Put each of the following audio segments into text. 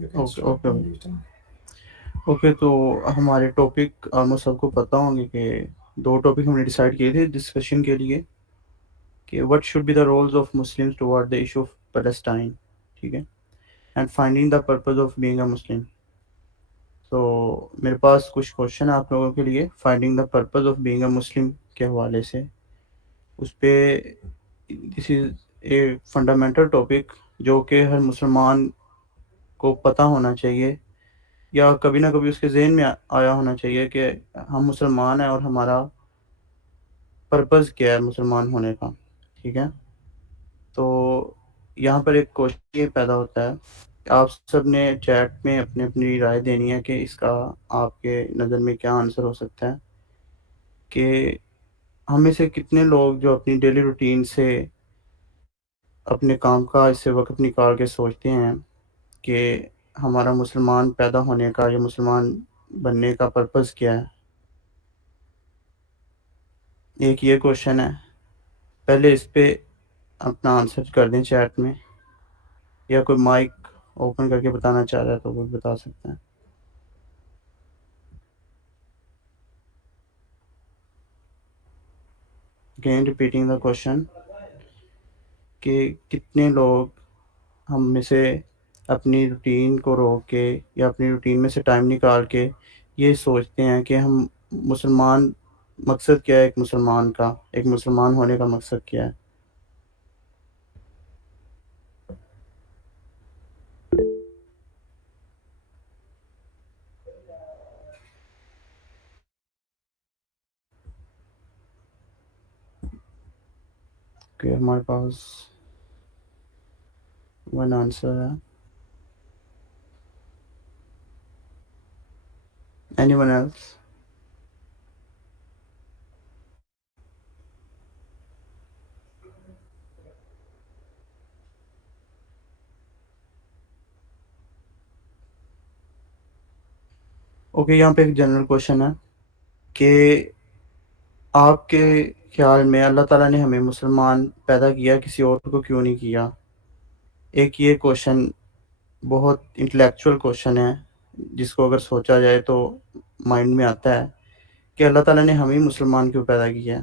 you can okay start okay when you time. Okay تو ہمارے topic almost سب کو پتہ ہوں گے کہ دو ٹاپک ہم نے ڈیسائیڈ کیے تھے ڈسکشن کے لیے کہ what should be the rules of Muslims toward the issue of Palestine, ٹھیک ہے، and finding the purpose of being a Muslim. تو میرے پاس کچھ کوشچن آپ لوگوں کے لیے finding the purpose of being a Muslim کے حوالے سے. اس پہ دس از اے فنڈامنٹل ٹاپک جو کہ ہر مسلمان کو پتہ ہونا چاہیے یا کبھی نہ کبھی اس کے ذہن میں آیا ہونا چاہیے کہ ہم مسلمان ہیں اور ہمارا پرپز کیا ہے مسلمان ہونے کا، ٹھیک ہے. تو یہاں پر ایک کوشچن یہ پیدا ہوتا ہے کہ آپ سب نے چیٹ میں اپنی اپنی رائے دینی ہے کہ اس کا آپ کے نظر میں کیا آنسر ہو سکتا ہے کہ ہم میں سے کتنے لوگ جو اپنی ڈیلی روٹین سے اپنے کام کاج سے وقت نکال کے سوچتے ہیں کہ ہمارا مسلمان پیدا ہونے کا یا مسلمان بننے کا پرپز کیا ہے. ایک یہ کوشچن ہے، پہلے اس پہ اپنا آنسر کر دیں چیٹ میں، یا کوئی مائک اوپن کر کے بتانا چاہ رہا ہے تو وہ بتا سکتے ہیں. اگین ریپیٹنگ دا کوشچن کہ کتنے لوگ ہم میں سے اپنی روٹین کو روک کے یا اپنی روٹین میں سے ٹائم نکال کے یہ سوچتے ہیں کہ ہم مسلمان مقصد کیا ہے، ایک مسلمان کا، ایک مسلمان ہونے کا مقصد کیا ہے. کہ ہمارے پاس ون آنسر ہے. Anyone else? اوکے، یہاں پہ ایک جنرل کوشچن ہے کہ آپ کے خیال میں اللہ تعالیٰ نے ہمیں مسلمان پیدا کیا، کسی اور کو کیوں نہیں کیا؟ ایک یہ کوشچن بہت انٹلیکچوئل کوشچن ہے جس کو اگر سوچا جائے تو مائنڈ میں آتا ہے کہ اللہ تعالیٰ نے ہمیں مسلمان کیوں پیدا کیا.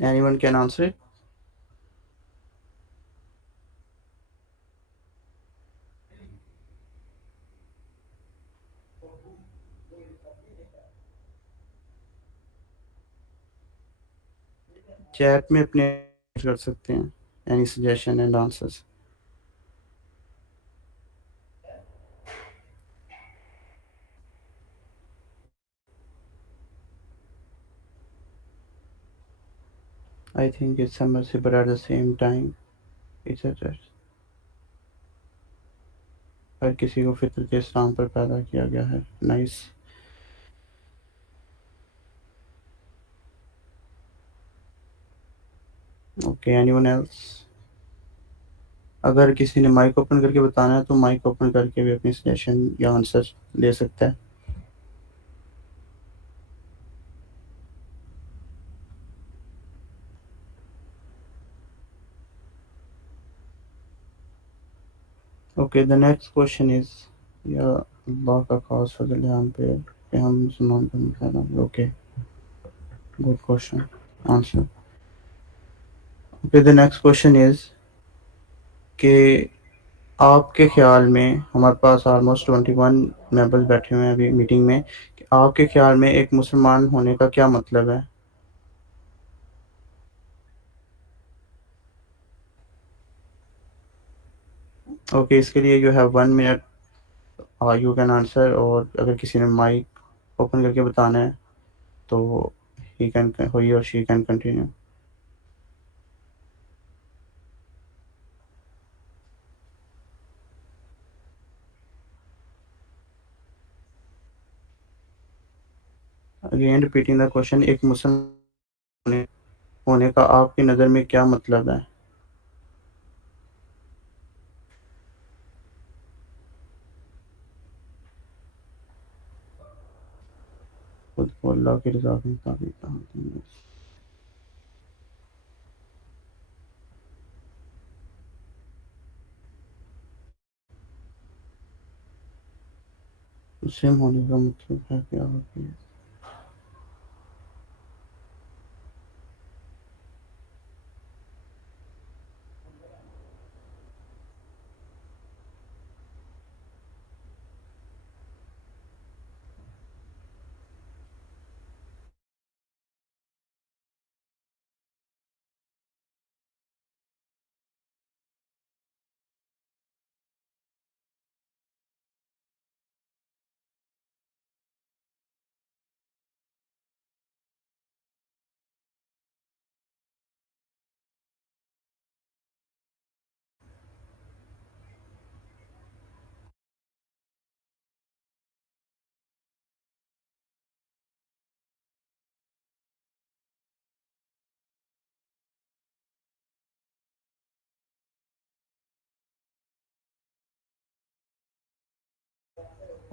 Any one can answer? Chat میں اپنے کر سکتے ہیں any suggestion and answers. I think it's submersible but at the same time it's a test. ہر کسی کو فطرت اسلام پر پیدا کیا گیا ہے. Nice. Okay, anyone else? اگر کسی نے مائک اوپن کر کے بتانا ہے تو مائک اوپن کر کے بھی اپنی سجیشن یا آنسر دے سکتا ہے. Okay, the next question is, یا اللہ کا خاص فضل ہے ہم پہ کہ ہم مسلمان بن پیدا ہوئے. Okay, good question answer. Okay, the next question is کہ آپ کے خیال میں، ہمارے پاس آلموسٹ 21 ممبرز بیٹھے ہوئے ہیں ابھی میٹنگ میں، کہ آپ کے خیال میں ایک مسلمان ہونے کا کیا مطلب ہے؟ اوکے، اس کے لیے you have 1 minute you can answer, اور اگر کسی نے مائک اوپن کر کے بتانا ہے تو ہی اور she can continue. Again repeating the question, ایک مسلمان ہونے کا آپ کی نظر میں کیا مطلب ہے؟ خود بول اللہ کی رضا کے مطابق مسلم ہونے کا مطلب ہے کیا ہوتی ہے؟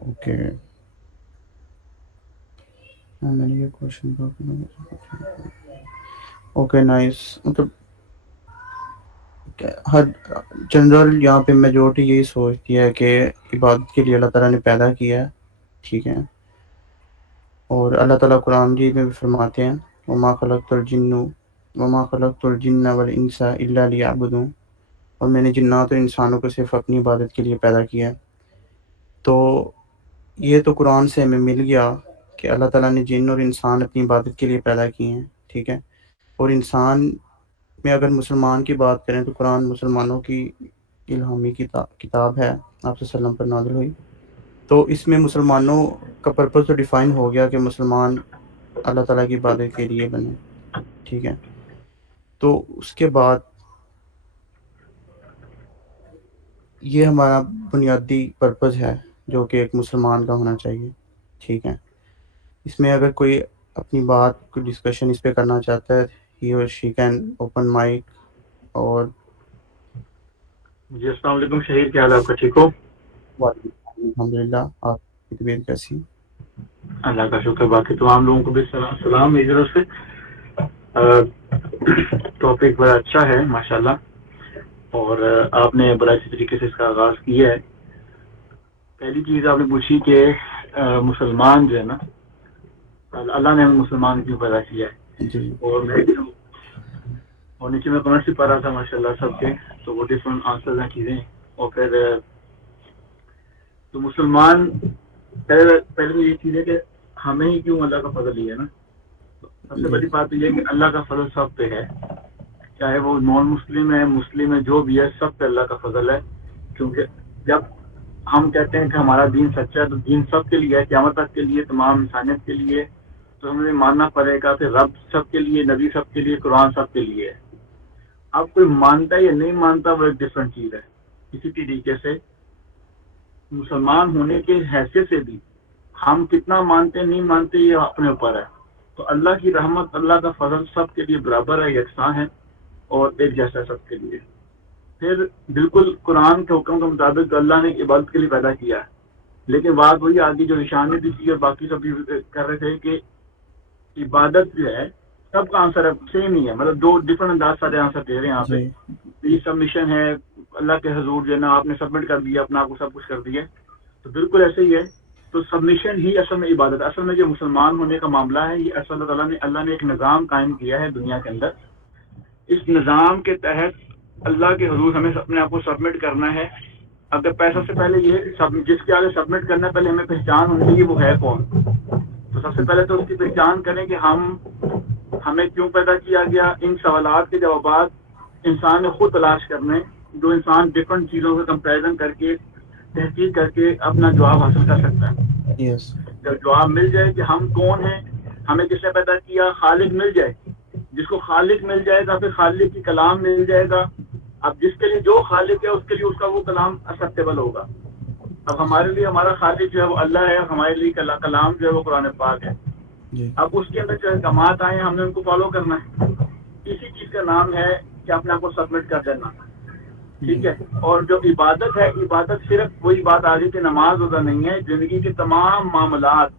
اوکے میں نے یہ کوشچن اوکے نائس. مطلب ہر جنرل یہاں پہ میجورٹی یہی سوچتی ہے کہ عبادت کے لیے اللہ تعالیٰ نے پیدا کیا ہے, ٹھیک ہے, اور اللہ تعالیٰ قرآن جی میں بھی فرماتے ہیں وما خلقت الجن والانس الا لیعبدون, اور میں نے جنات اور انسانوں کو صرف اپنی عبادت کے لیے پیدا کیا ہے. تو یہ تو قرآن سے ہمیں مل گیا کہ اللہ تعالیٰ نے جن اور انسان اپنی عبادت کے لیے پیدا کیے ہیں, ٹھیک ہے. اور انسان میں اگر مسلمان کی بات کریں تو قرآن مسلمانوں کی الہامی کتاب ہے, آپ صلی اللہ علیہ وسلم پر نازل ہوئی. تو اس میں مسلمانوں کا پرپس تو ڈیفائن ہو گیا کہ مسلمان اللہ تعالیٰ کی عبادت کے لیے بنے, ٹھیک ہے. تو اس کے بعد یہ ہمارا بنیادی پرپس ہے جو کہ ایک مسلمان کا ہونا چاہیے, ٹھیک ہے. اس میں اگر کوئی اپنی بات کوئی ڈسکشن اس پہ کرنا چاہتا ہے ہی اور شی کین اوپن مائک. اور جی السلام علیکم شہید, کیا حال ہے آپ کا, ٹھیک ہو؟ الحمد للہ, آپ کی طبیعت کیسی؟ اللہ کا شکر, باقی تمام لوگوں کو بھی سلام میری طرف سے. ٹاپک بڑا اچھا ہے ماشاءاللہ, اور آپ نے بڑا اچھی طریقے سے اس کا آغاز کیا ہے. پہلی چیز آپ نے پوچھی کہ مسلمان جو ہے نا, اللہ نے ہمیں مسلمان کیوں پیدا کیا ہے, جی اور نیچے میں کمنٹ سے پڑھ رہا تھا ماشاءاللہ سب کے, تو وہ ڈفرنٹ آنسر ہیں چیزیں. اور پھر تو مسلمان پہلے یہ چیز ہے کہ ہمیں ہی کیوں اللہ کا فضل ہی ہے نا. سب سے بڑی بات یہ ہے کہ اللہ کا فضل سب پہ ہے, چاہے وہ نان مسلم ہے مسلم ہے جو بھی ہے, سب پہ اللہ کا فضل ہے. کیونکہ جب ہم کہتے ہیں کہ ہمارا دین سچا ہے تو دین سب کے لیے ہے, قیامت تک کے لیے, تمام انسانیت کے لیے. تو ہمیں ماننا پڑے گا کہ رب سب کے لیے, نبی سب کے لیے, قرآن سب کے لیے ہے. اب کوئی مانتا ہے یا نہیں مانتا وہ ایک ڈفرینٹ چیز ہے. اسی طریقے سے مسلمان ہونے کے حیثیت سے بھی ہم کتنا مانتے نہیں مانتے یہ اپنے اوپر ہے. تو اللہ کی رحمت, اللہ کا فضل سب کے لیے برابر ہے, یکساں ہے اور ایک جیسا سب کے لیے. پھر بالکل قرآن کے حکم کے مطابق تو اللہ نے عبادت کے لیے پیدا کیا ہے, لیکن بات وہی آگی جو نشانے بھی تھی اور باقی سب بھی کر رہے تھے کہ عبادت جو ہے سب کا آنسر سیم ہی ہے. مطلب دو ڈفرنٹ انداز سارے آنسر دے رہے ہیں یہاں پہ. یہ سبمیشن ہے اللہ کے حضور جو ہے نا, آپ نے سبمٹ کر دیا اپنا, آپ کو سب کچھ کر دیا, تو بالکل ایسے ہی ہے. تو سبمیشن ہی اصل میں عبادت ہے. اصل میں جو مسلمان ہونے کا معاملہ ہے یہ اصل اللہ نے ایک نظام قائم کیا ہے دنیا کے اندر. اس نظام کے تحت اللہ کے حضور ہمیں اپنے آپ کو سبمٹ کرنا ہے. اگر پیسہ سے پہلے یہ جس کے آگے سبمٹ کرنا ہے پہلے ہمیں پہچان ہونی چاہیے وہ ہے کون. تو سب سے پہلے تو اس کی پہچان کریں کہ ہمیں کیوں پیدا کیا گیا. ان سوالات کے جوابات انسان نے خود تلاش کرنے, جو انسان ڈفرنٹ چیزوں کا کمپیریزن کر کے تحقیق کر کے اپنا جواب حاصل کر سکتا ہے. یس جب جواب مل جائے کہ ہم کون ہیں, ہمیں کس نے پیدا کیا, خالق مل جائے, جس کو خالق مل جائے گا پھر خالق کی کلام مل جائے گا. اب جس کے لیے جو خالق ہے اس کے لیے اس کا وہ کلام ایکسیپٹیبل ہوگا. اب ہمارے لیے ہمارا خالق جو ہے وہ اللہ ہے, ہمارے لیے کلام جو ہے وہ قرآن پاک ہے. اب اس کے اندر جو احکامات آئے ہیں ہم نے ان کو فالو کرنا ہے. اسی چیز کا نام ہے کہ اپنے آپ کو سبمٹ کر دینا, ٹھیک ہے. اور جو عبادت ہے, عبادت صرف وہی بات آ رہی کہ نماز روزہ نہیں ہے. زندگی کے تمام معاملات,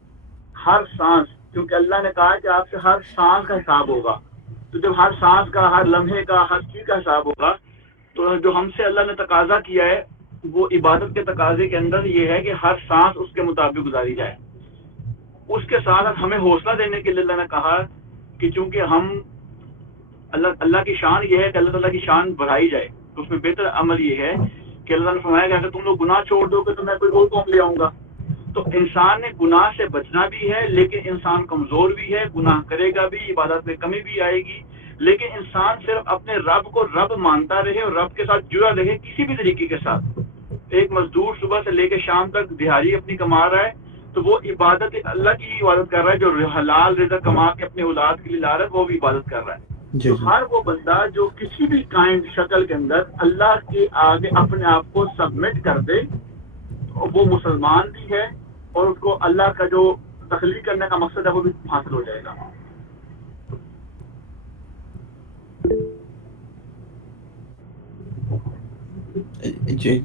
ہر سانس, کیونکہ اللہ نے کہا کہ آپ سے ہر سانس کا حساب ہوگا. تو جب ہر سانس کا، ہر لمحے کا، ہر چیز کا حساب ہوگا، تو جو ہم سے اللہ نے تقاضا کیا ہے وہ عبادت کے تقاضے کے اندر یہ ہے کہ ہر سانس اس کے مطابق گزاری جائے. اس کے ساتھ ہمیں حوصلہ دینے کے لیے اللہ نے کہا کہ چونکہ ہم اللہ کی شان یہ ہے کہ اللہ تعالیٰ کی شان بڑھائی جائے، تو اس میں بہتر عمل یہ ہے کہ اللہ نے فرمایا کہ اگر تم لوگ گناہ چھوڑ دو گے تو میں کوئی اور قوم لے آؤں گا. تو انسان نے گناہ سے بچنا بھی ہے، لیکن انسان کمزور بھی ہے، گناہ کرے گا بھی، عبادت میں کمی بھی آئے گی، لیکن انسان صرف اپنے رب کو رب مانتا رہے اور رب کے ساتھ جڑا رہے کسی بھی طریقے کے ساتھ. ایک مزدور صبح سے لے کے شام تک دیہڑی اپنی کما رہا ہے تو وہ عبادت اللہ کی عبادت کر رہا ہے. جو حلال رزق کما کے اپنے اولاد کے لیے لا رہا ہے وہ بھی عبادت کر رہا ہے. جی تو جی ہر وہ بندہ جو کسی بھی کائنڈ شکل کے اندر اللہ کے آگے اپنے آپ کو سبمٹ کر دے وہ مسلمان بھی ہے، اور اس کو اللہ کا جو تخلیق کرنے کا مقصد ہے وہ بھی حاصل ہو جائے گا. جی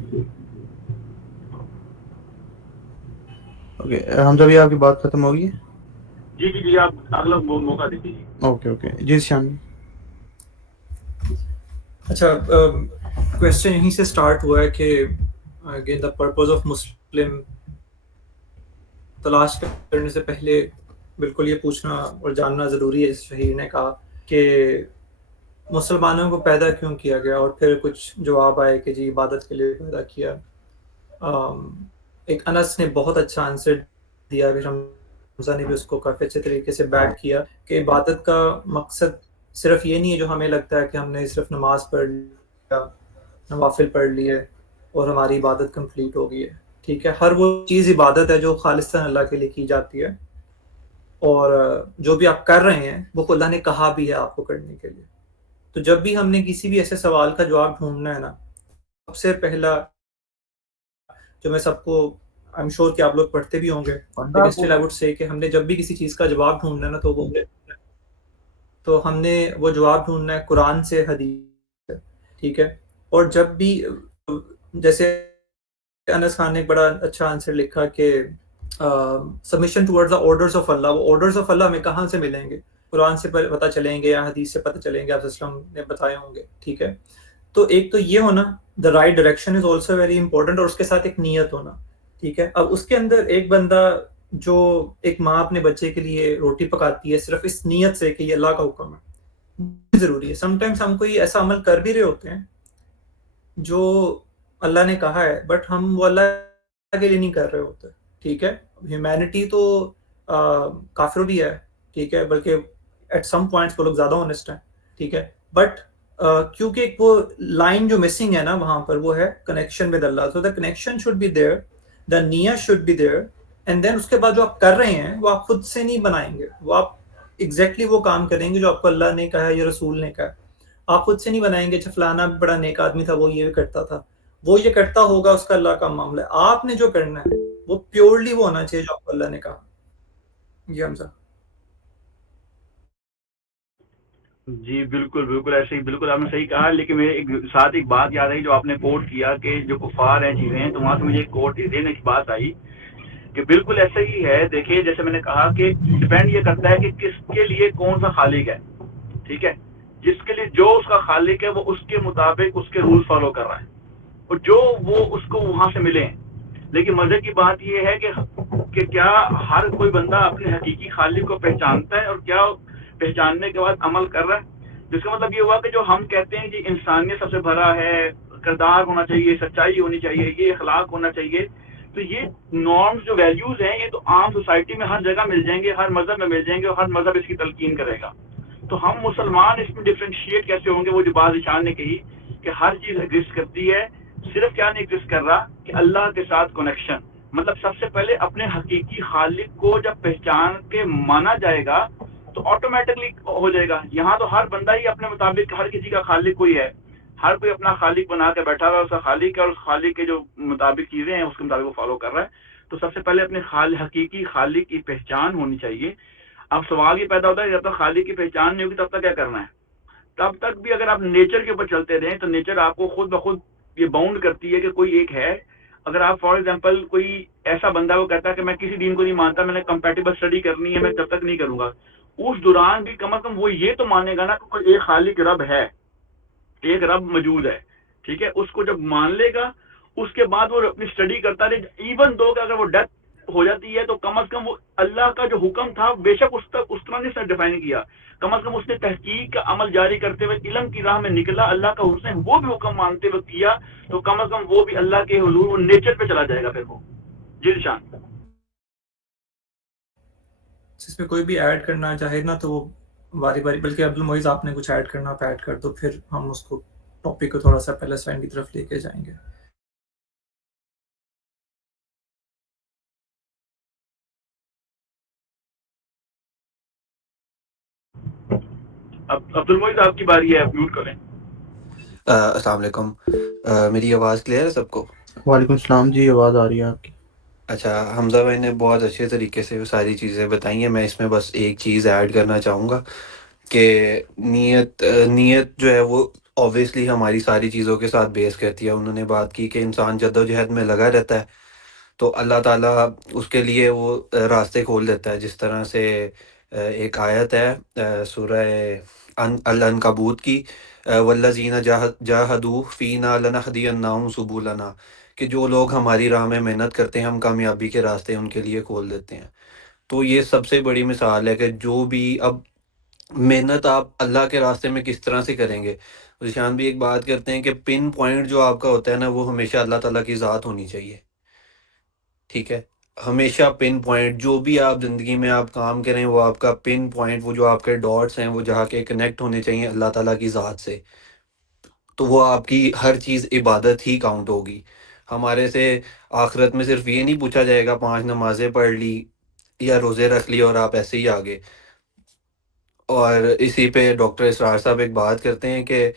اوکے حمزہ بھائی آپ کی بات ختم ہوگی؟ جی جی جی آپ اگلا موقع دیجیے. اوکے اوکے جی شان. اچھا کویسچن یہیں سے سٹارٹ ہوا ہے کہ again the purpose of Muslim تلاش کرنے سے پہلے بالکل یہ پوچھنا اور جاننا ضروری ہے. شہیر نے کہا کہ مسلمانوں کو پیدا کیوں کیا گیا، اور پھر کچھ جواب آئے کہ جی عبادت کے لیے پیدا کیا. ایک انس نے بہت اچھا آنسر دیا، پھر حمزہ نے بھی اس کو کافی اچھے طریقے سے بیک کیا کہ عبادت کا مقصد صرف یہ نہیں ہے جو ہمیں لگتا ہے کہ ہم نے صرف نماز پڑھ لیا، نوافل پڑھ لیے اور ہماری عبادت کمپلیٹ ہو گئی ہے. ٹھیک ہے، ہر وہ چیز عبادت ہے جو خالصتاً اللہ کے لیے کی جاتی ہے، اور جو بھی آپ کر رہے ہیں وہ اللہ نے کہا بھی ہے آپ کو کرنے کے لیے. تو جب بھی ہم نے کسی بھی ایسے سوال کا جواب ڈھونڈنا ہے نا، سب سے پہلا جو میں سب کو آئی ایم شور کہ آپ لوگ پڑھتے بھی ہوں گے لیکن اسٹل آئی وڈ سے کہ ہم نے جب بھی کسی چیز کا جواب ڈھونڈنا ہے نا تو ہم نے وہ جواب ڈھونڈنا ہے قرآن سے، حدیث سے. ٹھیک ہے، اور جب بھی جیسے انس خان نے ایک بڑا اچھا آنسر لکھا کہ submission towards the orders of اللہ، وہ آرڈرز آف اللہ ہمیں کہاں سے ملیں گے؟ قرآن سے پتہ چلیں گے یا حدیث سے پتہ چلیں گے، آپ وسلم نے بتائے ہوں گے. ٹھیک ہے، تو ایک تو یہ ہونا the right direction is also very important, اور اس کے ساتھ ایک نیت ہونا. ٹھیک ہے، اب اس کے اندر ایک بندہ جو ایک ماں اپنے بچے کے لیے روٹی پکاتی ہے صرف اس نیت سے کہ یہ اللہ کا حکم ہے، ضروری ہے. سم ٹائمس ہم کوئی ایسا عمل کر بھی رہے ہوتے ہیں جو اللہ نے کہا ہے بٹ ہم وہ اللہ کے لیے نہیں کر رہے ہوتے. ٹھیک ہے، ہیومینٹی تو کافر بھی ہے، ٹھیک ہے، بلکہ ایٹ سم پوائنٹس وہ لوگ زیادہ اونسٹ ہیں. ٹھیک ہے، بٹ کیونکہ وہ لائن جو مسنگ ہے نا وہاں پر وہ ہے کنیکشن ود اللہ. So the connection should be there, the نیت should be there, and then اس کے بعد جو آپ کر رہے ہیں وہ آپ خود سے نہیں بنائیں گے، وہ آپ ایگزیکٹلی وہ کام کریں گے جو آپ کو اللہ نے کہا ہے یا رسول نے کہا ہے. آپ خود سے نہیں بنائیں گے اچھا فلانا بڑا نیک آدمی تھا وہ یہ کرتا تھا، وہ یہ کرتا ہوگا اس کا اللہ کا معاملہ ہے. آپ نے جو کرنا ہے وہ پیورلی وہ ہونا چاہیے جو آپ کو اللہ نے کہا. جی حمزہ. جی بالکل بالکل ایسے ہی، بالکل آپ نے صحیح کہا. لیکن میرے ساتھ ایک بات یاد آئی جو آپ نے کوٹ کیا کہ جو کفار ہیں چیزیں ہیں، تو وہاں سے مجھے ایک کوٹ دینے کی بات آئی کہ بالکل ایسا ہی ہے. دیکھیے جیسے میں نے کہا کہ ڈیپینڈ یہ کرتا ہے کہ کس کے لیے کون سا خالق ہے. ٹھیک ہے، جس کے لیے جو اس کا خالق ہے وہ اس کے مطابق اس کے رول فالو کر رہا ہے اور جو وہ اس کو وہاں سے ملے ہیں. لیکن مزے کی بات یہ ہے کہ کیا ہر کوئی بندہ اپنے حقیقی خالق کو پہچانتا ہے اور کیا پہچاننے کے بعد عمل کر رہا ہے؟ جس کا مطلب یہ ہوا کہ جو ہم کہتے ہیں کہ انسانیت سب سے بھرا ہے، کردار ہونا چاہیے، سچائی ہونی چاہیے، یہ اخلاق ہونا چاہیے، تو یہ نارمز جو ویلیوز ہیں یہ تو عام سوسائٹی میں ہر جگہ مل جائیں گے، ہر مذہب میں مل جائیں گے اور ہر مذہب اس کی تلقین کرے گا. تو ہم مسلمان اس میں ڈفرینشیٹ کیسے ہوں گے؟ وہ جو بات اشان نے کہی کہ ہر چیز ایگزسٹ کرتی ہے، صرف کیا نہیں ایگزسٹ کر رہا کہ اللہ کے ساتھ کنیکشن. مطلب سب سے پہلے اپنے حقیقی خالق کو جب پہچان کے مانا جائے گا تو آٹومیٹکلی ہو جائے گا. یہاں تو ہر بندہ ہی اپنے مطابق، ہر کسی کا خالق کوئی ہے، ہر کوئی اپنا خالق بنا کے بیٹھا ہوا ہے، اس کا خالق ہے اور اس خالق کے جو مطابق چیزیں ہیں اس کے مطابق وہ فالو کر رہا ہے. تو سب سے پہلے اپنے حقیقی خالق کی پہچان ہونی چاہیے. اب سوال یہ پیدا ہوتا ہے جب تک خالق کی پہچان نہیں ہوگی تب تک کیا کرنا ہے؟ تب تک بھی اگر آپ نیچر کے اوپر چلتے رہیں تو نیچر آپ کو خود بخود یہ باؤنڈ کرتی ہے کہ کوئی ایک ہے اگر آپ فار ایگزامپل کوئی ایسا بندہ وہ کہتا ہے کہ میں کسی دین کو نہیں مانتا, میں نے کمپیٹیبل اسٹڈی کرنی ہے, میں جب تک نہیں کروں گا, اس دوران بھی کم از کم وہ یہ تو مانے گا نا کہ کوئی ایک خالق رب ہے, ایک رب موجود ہے, ٹھیک ہے. اس کو جب مان لے گا اس کے بعد وہ اپنی اسٹڈی کرتا رہے, ایون دو کہ اگر وہ ڈیتھ ہو جاتی ہے تو کم از کم وہ اللہ کا جو حکم تھا بے شک اس طرح نے ڈیفائن کیا, کم از کم اس نے تحقیق کا عمل جاری کرتے ہوئے علم کی راہ میں نکلا, اللہ کا اس نے وہ بھی حکم مانتے ہوئے کیا, تو کم از کم وہ بھی اللہ کے حضور وہ نیچر پہ چلا جائے گا پھر وہ. جی نشان اس میں کوئی بھی ایڈ کرنا چاہے نا تو وہ باری باری, بلکہ عبد المعیز آپ نے کچھ ایڈ کرنا آپ ایڈ کر دو, پھر ہم اس کو ٹاپک کو تھوڑا سا پیلسٹائن کی طرف لے کے جائیں گے. اب عبد المعیز آپ کی باری ہے, میوٹ کریں. السلام علیکم. میری آواز کلیئر ہے سب کو؟ وعلیکم السلام جی, آواز آ رہی ہے آپ کی. اچھا, حمزہ بھائی نے بہت اچھے طریقے سے ساری چیزیں بتائی ہیں. میں اس میں بس ایک چیز ایڈ کرنا چاہوں گا کہ نیت جو ہے وہ اوبویسلی ہماری ساری چیزوں کے ساتھ بیس کرتی ہے. انہوں نے بات کی کہ انسان جد و جہد میں لگا رہتا ہے تو اللہ تعالیٰ اس کے لیے وہ راستے کھول دیتا ہے. جس طرح سے ایک آیت ہے سورہ العنکبوت کی, والذین جاہدوا فینا لنہدینہم سبلنا, کہ جو لوگ ہماری راہ میں محنت کرتے ہیں ہم کامیابی کے راستے ان کے لیے کھول دیتے ہیں. تو یہ سب سے بڑی مثال ہے کہ جو بھی اب محنت آپ اللہ کے راستے میں کس طرح سے کریں گے. ذیشان بھی ایک بات کرتے ہیں کہ پن پوائنٹ جو آپ کا ہوتا ہے نا وہ ہمیشہ اللہ تعالیٰ کی ذات ہونی چاہیے, ٹھیک ہے. ہمیشہ پن پوائنٹ جو بھی آپ زندگی میں آپ کام کریں وہ آپ کا پن پوائنٹ, وہ جو آپ کے ڈاٹس ہیں وہ جہاں کے کنیکٹ ہونے چاہیے اللہ تعالیٰ کی ذات سے, تو وہ آپ کی ہر چیز عبادت ہی کاؤنٹ ہوگی. ہمارے سے آخرت میں صرف یہ نہیں پوچھا جائے گا 5 نمازیں پڑھ لی یا روزے رکھ لی اور آپ ایسے ہی آگے. اور اسی پہ ڈاکٹر اسرار صاحب ایک بات کرتے ہیں کہ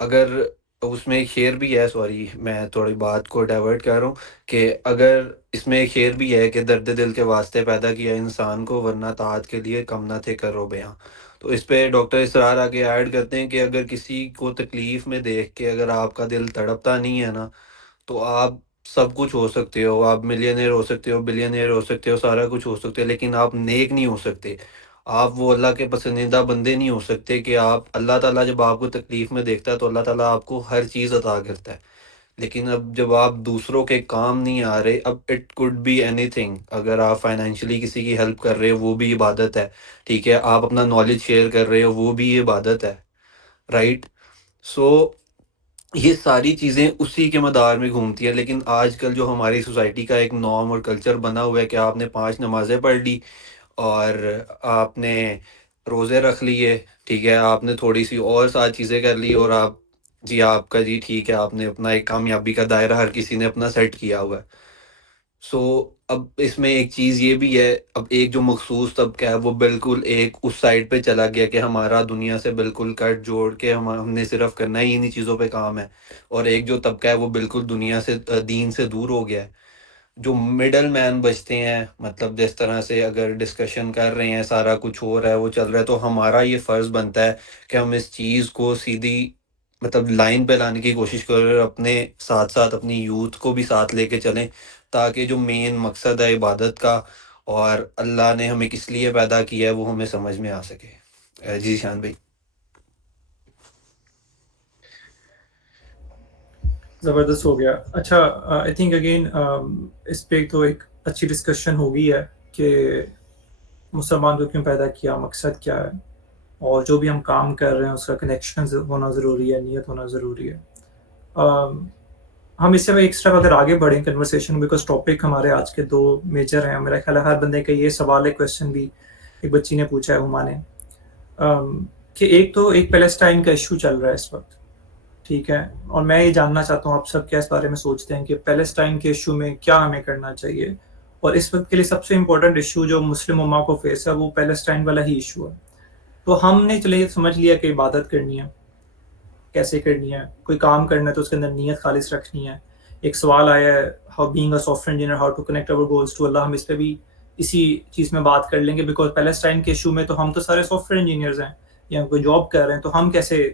اگر اس میں ایک شعر بھی ہے, سوری میں تھوڑی بات کو ڈائیورٹ کر رہا ہوں, کہ اگر اس میں ایک شعر بھی ہے کہ درد دل کے واسطے پیدا کیا انسان کو ورنہ طاعت کے لیے کم نہ تھے کرو بیاں. تو اس پہ ڈاکٹر اسرار آگے ایڈ کرتے ہیں کہ اگر کسی کو تکلیف میں دیکھ کے اگر آپ کا دل تڑپتا نہیں ہے نا تو آپ سب کچھ ہو سکتے ہو, آپ ملینئر ہو سکتے ہو, بلینئر ہو سکتے ہو, سارا کچھ ہو سکتے ہو, لیکن آپ نیک نہیں ہو سکتے. آپ وہ اللہ کے پسندیدہ بندے نہیں ہو سکتے کہ آپ اللہ تعالیٰ جب آپ کو تکلیف میں دیکھتا ہے تو اللہ تعالیٰ آپ کو ہر چیز عطا کرتا ہے. لیکن اب جب آپ دوسروں کے کام نہیں آ رہے, اب اٹ کوڈ بی اینی تھنگ, اگر آپ فائنینشلی کسی کی ہیلپ کر رہے ہو وہ بھی عبادت ہے, ٹھیک ہے. آپ اپنا نالج شیئر کر رہے ہو وہ بھی عبادت ہے, رائٹ. سو یہ ساری چیزیں اسی کے مدار میں گھومتی ہیں. لیکن آج کل جو ہماری سوسائٹی کا ایک نارم اور کلچر بنا ہوا ہے کہ آپ نے 5 نمازیں پڑھ لی اور آپ نے روزے رکھ لیے, ٹھیک ہے, آپ نے تھوڑی سی اور سات چیزیں کر لی اور آپ جی آپ کا جی ٹھیک ہے, آپ نے اپنا ایک کامیابی کا دائرہ ہر کسی نے اپنا سیٹ کیا ہوا ہے. سو اب اس میں ایک چیز یہ بھی ہے, اب ایک جو مخصوص طبقہ ہے وہ بالکل ایک اس سائڈ پہ چلا گیا کہ ہمارا دنیا سے بالکل کٹ جوڑ کے ہم نے صرف کرنا ہی انہی چیزوں پہ کام ہے, اور ایک جو طبقہ ہے وہ بالکل دنیا سے دین سے دور ہو گیا ہے. جو مڈل مین بچتے ہیں, مطلب جس طرح سے اگر ڈسکشن کر رہے ہیں سارا کچھ ہو رہا ہے وہ چل رہا ہے, تو ہمارا یہ فرض بنتا ہے کہ ہم اس چیز کو سیدھی مطلب لائن پہ لانے کی کوشش کریں اور اپنے ساتھ ساتھ اپنی یوتھ کو بھی ساتھ لے کے چلیں, تاکہ جو مین مقصد ہے عبادت کا اور اللہ نے ہمیں کس لیے پیدا کیا ہے وہ ہمیں سمجھ میں آ سکے. جی شان بھائی. زبردست ہو گیا. اچھا, آئی تھنک اگین اس پہ تو ایک اچھی ڈسکشن ہو گئی ہے کہ مسلمان کو کیوں پیدا کیا, مقصد کیا ہے, اور جو بھی ہم کام کر رہے ہیں اس کا کنیکشن ہونا ضروری ہے, نیت ہونا ضروری ہے. ہم اس سے ایک اسٹیپ اگر آگے بڑھیں کنورسیشن, بیکاز ٹاپک ہمارے آج کے 2 میجر ہیں. میرا خیال ہے ہر بندے کا یہ سوال ہے, کویشچن بھی ایک بچی نے پوچھا ہے ہما نے, کہ ایک تو ایک پیلسٹائن کا ایشو چل رہا ہے اس وقت, ٹھیک ہے, اور میں یہ جاننا چاہتا ہوں آپ سب کیا اس بارے میں سوچتے ہیں کہ پیلسٹائن کے ایشو میں کیا ہمیں کرنا چاہیے. اور اس وقت کے لیے سب سے امپورٹنٹ ایشو جو مسلم امہ کو فیس ہے وہ پیلسٹائن والا ہی ایشو ہے. تو ہم نے چلے سمجھ لیا کہ عبادت کرنی ہے, کیسے کرنی ہے, کوئی کام کرنا ہے تو اس کے اندر نیت خالص رکھنی ہے. ایک سوال آیا ہے how being a software engineer how to connect our goals to اللہ, ہم اس پہ بھی اسی چیز میں بات کر لیں گے, بیکاز پیلسٹائن کے ایشو میں تو ہم تو سارے سافٹ ویئر انجینئرز ہیں یا کوئی جاب کر رہے ہیں, تو ہم کیسے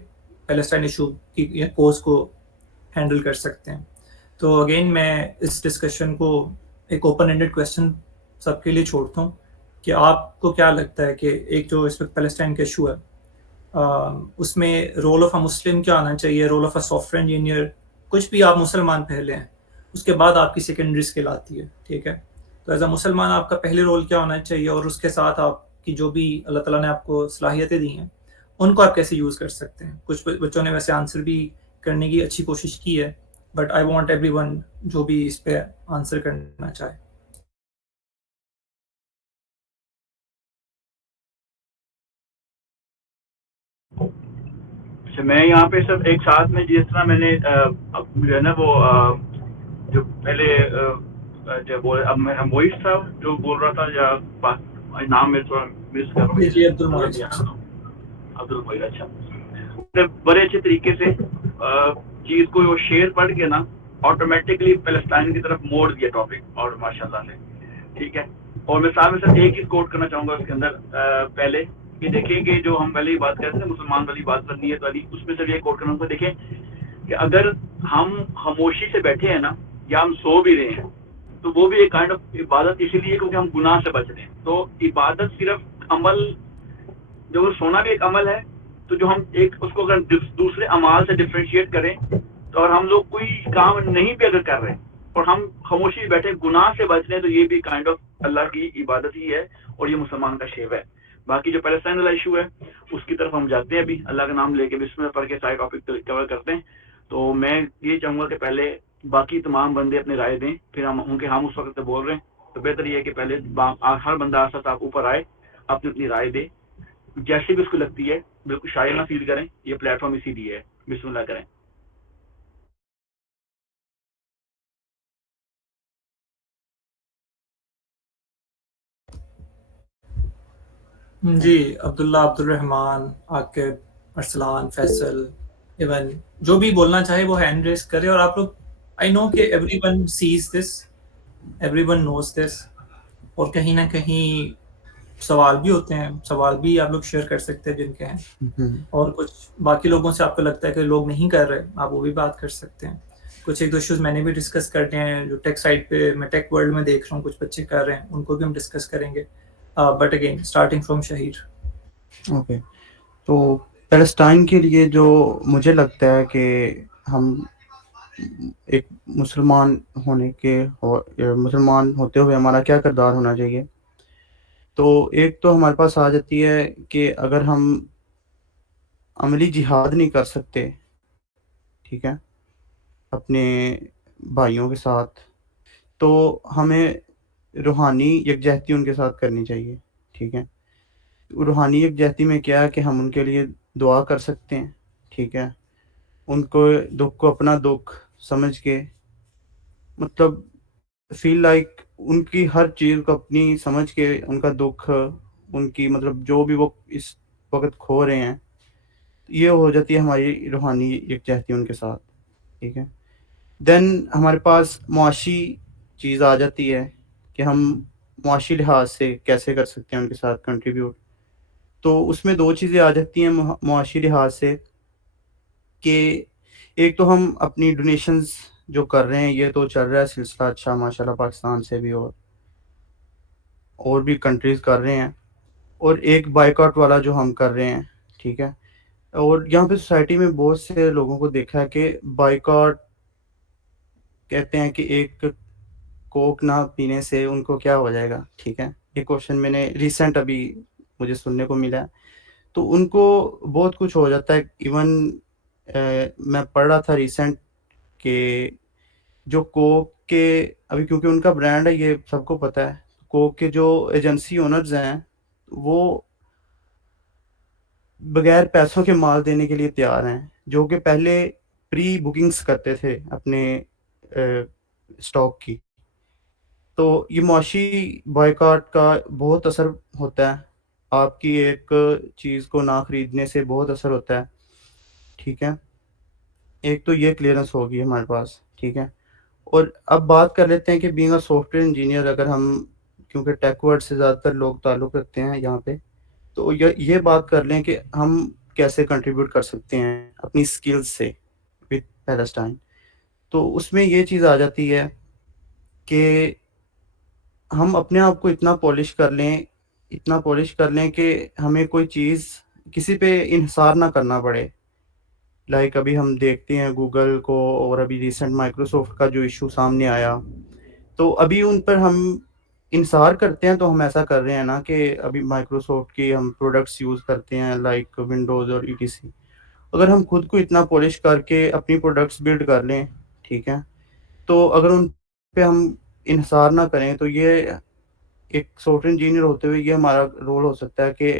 پیلسٹائن ایشو کی کوز کو ہینڈل کر سکتے ہیں. تو اگین میں اس ڈسکشن کو ایک اوپن اینڈڈ کویشچن سب کے لیے چھوڑتا ہوں کہ آپ کو کیا لگتا ہے کہ ایک جو اس وقت پیلسٹائن کا ایشو ہے اس میں رول آف اے مسلم کیا آنا چاہیے، role of a software engineer, کچھ بھی آپ مسلمان پہلے ہیں، اس کے بعد آپ کی سیکنڈری اسکل آتی ہے، ٹھیک ہے؟ تو ایز اے مسلمان آپ کا پہلے رول کیا ہونا چاہیے، اور اس کے ساتھ آپ کی جو بھی اللہ تعالیٰ نے آپ کو صلاحیتیں دی ہیں ان کو آپ کیسے یوز کر سکتے ہیں؟ کچھ بچوں نے ویسے آنسر بھی کرنے کی اچھی کوشش کی ہے، but I want every one جو بھی اس پہ آنسر کرنا چاہے. اچھا، میں یہاں پہ سب ایک ساتھ میں جس طرح میں نے جو ہے نا وہ جو پہلے جو بول اب میں موئس تھا جو بول رہا تھا، یا نام میں تھوڑا مس کر رہا ہوں، جی عبد المعید. عبد المعید. اچھا، بڑے اچھے طریقے سے چیز کو وہ شیئر پڑھ کے نا آٹومیٹکلی پیلسٹائن کی طرف موڑ دیا ٹاپک، اور ماشاء اللہ سے ٹھیک ہے. اور میں ساتھ میں صرف ایک ہی کوٹ کرنا چاہوں گا اس کے اندر پہلے کہ دیکھیں کہ جو ہم پہلے ہی بات کرتے ہیں مسلمان والی بات پر نیت والی، اس میں سے یہ کوٹ کرنا دیکھیں کہ اگر ہم خاموشی سے بیٹھے ہیں نا یا ہم سو بھی رہے ہیں تو وہ بھی ایک کائنڈ آف عبادت اسی لیے کیونکہ ہم گناہ سے بچ رہے ہیں. تو عبادت صرف عمل، جو سونا بھی ایک عمل ہے، تو جو ہم ایک اس کو اگر دوسرے اعمال سے ڈفرینشیٹ کریں تو، اور ہم لوگ کوئی کام نہیں بھی اگر کر رہے ہیں اور ہم خاموشی بیٹھے گناہ سے بچ رہے ہیں تو یہ بھی کائنڈ آف اللہ کی عبادت ہی ہے، اور یہ مسلمان کا شیو ہے. باقی جو پیلسٹائن والا ایشو ہے اس کی طرف ہم جاتے ہیں ابھی اللہ کا نام لے کے بسم اللہ پڑھ کے سارے ٹاپک کور کرتے ہیں. تو میں یہ چاہوں گا کہ پہلے باقی تمام بندے اپنی رائے دیں، پھر ہم کہ ہم اس وقت سے بول رہے ہیں تو بہتر یہ ہے کہ پہلے ہر بندہ آسا صاحب اوپر آئے، اپنی اپنی رائے دے جیسی بھی اس کو لگتی ہے، بالکل شاعر نہ فیل کریں، یہ پلیٹ فارم اسی لیے ہے. بسم اللہ کریں. جی عبداللہ، عبد الرحمان، عاقب، ارسلان، فیصل، ایون جو بھی بولنا چاہے وہ ہینڈ ریز کرے. اور آپ لوگ، آئی نو کہ everyone says this, everyone knows this, اور کہیں نہ کہیں سوال بھی ہوتے ہیں، سوال بھی آپ لوگ شیئر کر سکتے ہیں جن کے ہیں، اور کچھ باقی لوگوں سے آپ کو لگتا ہے کہ لوگ نہیں کر رہے، آپ وہ بھی بات کر سکتے ہیں. کچھ ایک دو ایشوز میں نے بھی ڈسکس کرنے ہیں جو ٹیک سائٹ پہ میں ٹیک ورلڈ میں دیکھ رہا ہوں کچھ بچے کر رہے ہیں، ان کو بھی ہم ڈسکس کریں گے. بٹ اگین اسٹارٹنگ فرام شہیر. اوکے، تو پیلسٹائن کے لیے جو مجھے لگتا ہے کہ ہم ایک مسلمان مسلمان ہوتے ہوئے ہمارا کیا کردار ہونا چاہیے. تو ایک تو ہمارے پاس آ جاتی ہے کہ اگر ہم عملی جہاد نہیں کر سکتے، ٹھیک ہے، اپنے بھائیوں کے ساتھ، تو ہمیں روحانی یکجہتی ان کے ساتھ کرنی چاہیے. ٹھیک ہے، روحانی یکجہتی میں کیا ہے کہ ہم ان کے لیے دعا کر سکتے ہیں. ٹھیک ہے، ان کو دکھ کو اپنا دکھ سمجھ کے، مطلب فیل لائک ان کی ہر چیز کو اپنی سمجھ کے، ان کا دکھ، ان کی مطلب جو بھی وہ اس وقت کھو رہے ہیں، یہ ہو جاتی ہے ہماری روحانی یکجہتی ان کے ساتھ. ٹھیک ہے، دین ہمارے پاس معاشی چیز آ جاتی ہے کہ ہم معاشی لحاظ سے کیسے کر سکتے ہیں ان کے ساتھ کنٹریبیوٹ. تو اس میں دو چیزیں آ جاتی ہیں معاشی لحاظ سے، کہ ایک تو ہم اپنی ڈونیشنز جو کر رہے ہیں، یہ تو چل رہا ہے سلسلہ اچھا ماشاء اللہ، پاکستان سے بھی اور بھی کنٹریز کر رہے ہیں. اور ایک بائیکاٹ والا جو ہم کر رہے ہیں، ٹھیک ہے. اور یہاں پہ سوسائٹی میں بہت سے لوگوں کو دیکھا ہے کہ بائیکاٹ کہتے ہیں کہ ایک کوک نہ پینے سے ان کو کیا ہو جائے گا. ٹھیک ہے، یہ کوشچن میں نے ریسنٹ ابھی مجھے سننے کو ملا، تو ان کو بہت کچھ ہو جاتا ہے. ایون میں پڑھ رہا تھا ریسنٹ کہ جو کوک کے ابھی کیونکہ ان کا برانڈ ہے، یہ سب کو پتہ ہے، کوک کے جو ایجنسی اونرز ہیں وہ بغیر پیسوں کے مال دینے کے لیے تیار ہیں، جو کہ پہلے پری بکنگز کرتے تھے اپنے اسٹاک کی. تو یہ معاشی بائیکاٹ کا بہت اثر ہوتا ہے، آپ کی ایک چیز کو نہ خریدنے سے بہت اثر ہوتا ہے. ٹھیک ہے، ایک تو یہ کلیئرنس ہوگی ہمارے پاس. ٹھیک ہے، اور اب بات کر لیتے ہیں کہ being a software engineer, اگر ہم، کیونکہ ٹیک ورڈ سے زیادہ تر لوگ تعلق رکھتے ہیں یہاں پہ، تو یہ بات کر لیں کہ ہم کیسے کنٹریبیوٹ کر سکتے ہیں اپنی اسکلز سے وتھ پیلسٹائن. تو اس میں یہ چیز آ جاتی ہے کہ ہم اپنے آپ کو اتنا پالش کر لیں کہ ہمیں کوئی چیز کسی پہ انحصار نہ کرنا پڑے. لائک ابھی ہم دیکھتے ہیں گوگل کو، اور ابھی ریسنٹ مائکروسافٹ کا جو ایشو سامنے آیا، تو ابھی ان پر ہم انحصار کرتے ہیں. تو ہم ایسا کر رہے ہیں نا کہ ابھی مائکروسافٹ کی ہم پروڈکٹس یوز کرتے ہیں لائک ونڈوز اور ETC. اگر ہم خود کو اتنا پالش کر کے اپنی پروڈکٹس بلڈ کر لیں، ٹھیک ہے، تو اگر ان پہ ہم انحصار نہ کریں، تو یہ ایک سافٹ ویئر انجینئر ہوتے ہوئے یہ ہمارا رول ہو سکتا ہے کہ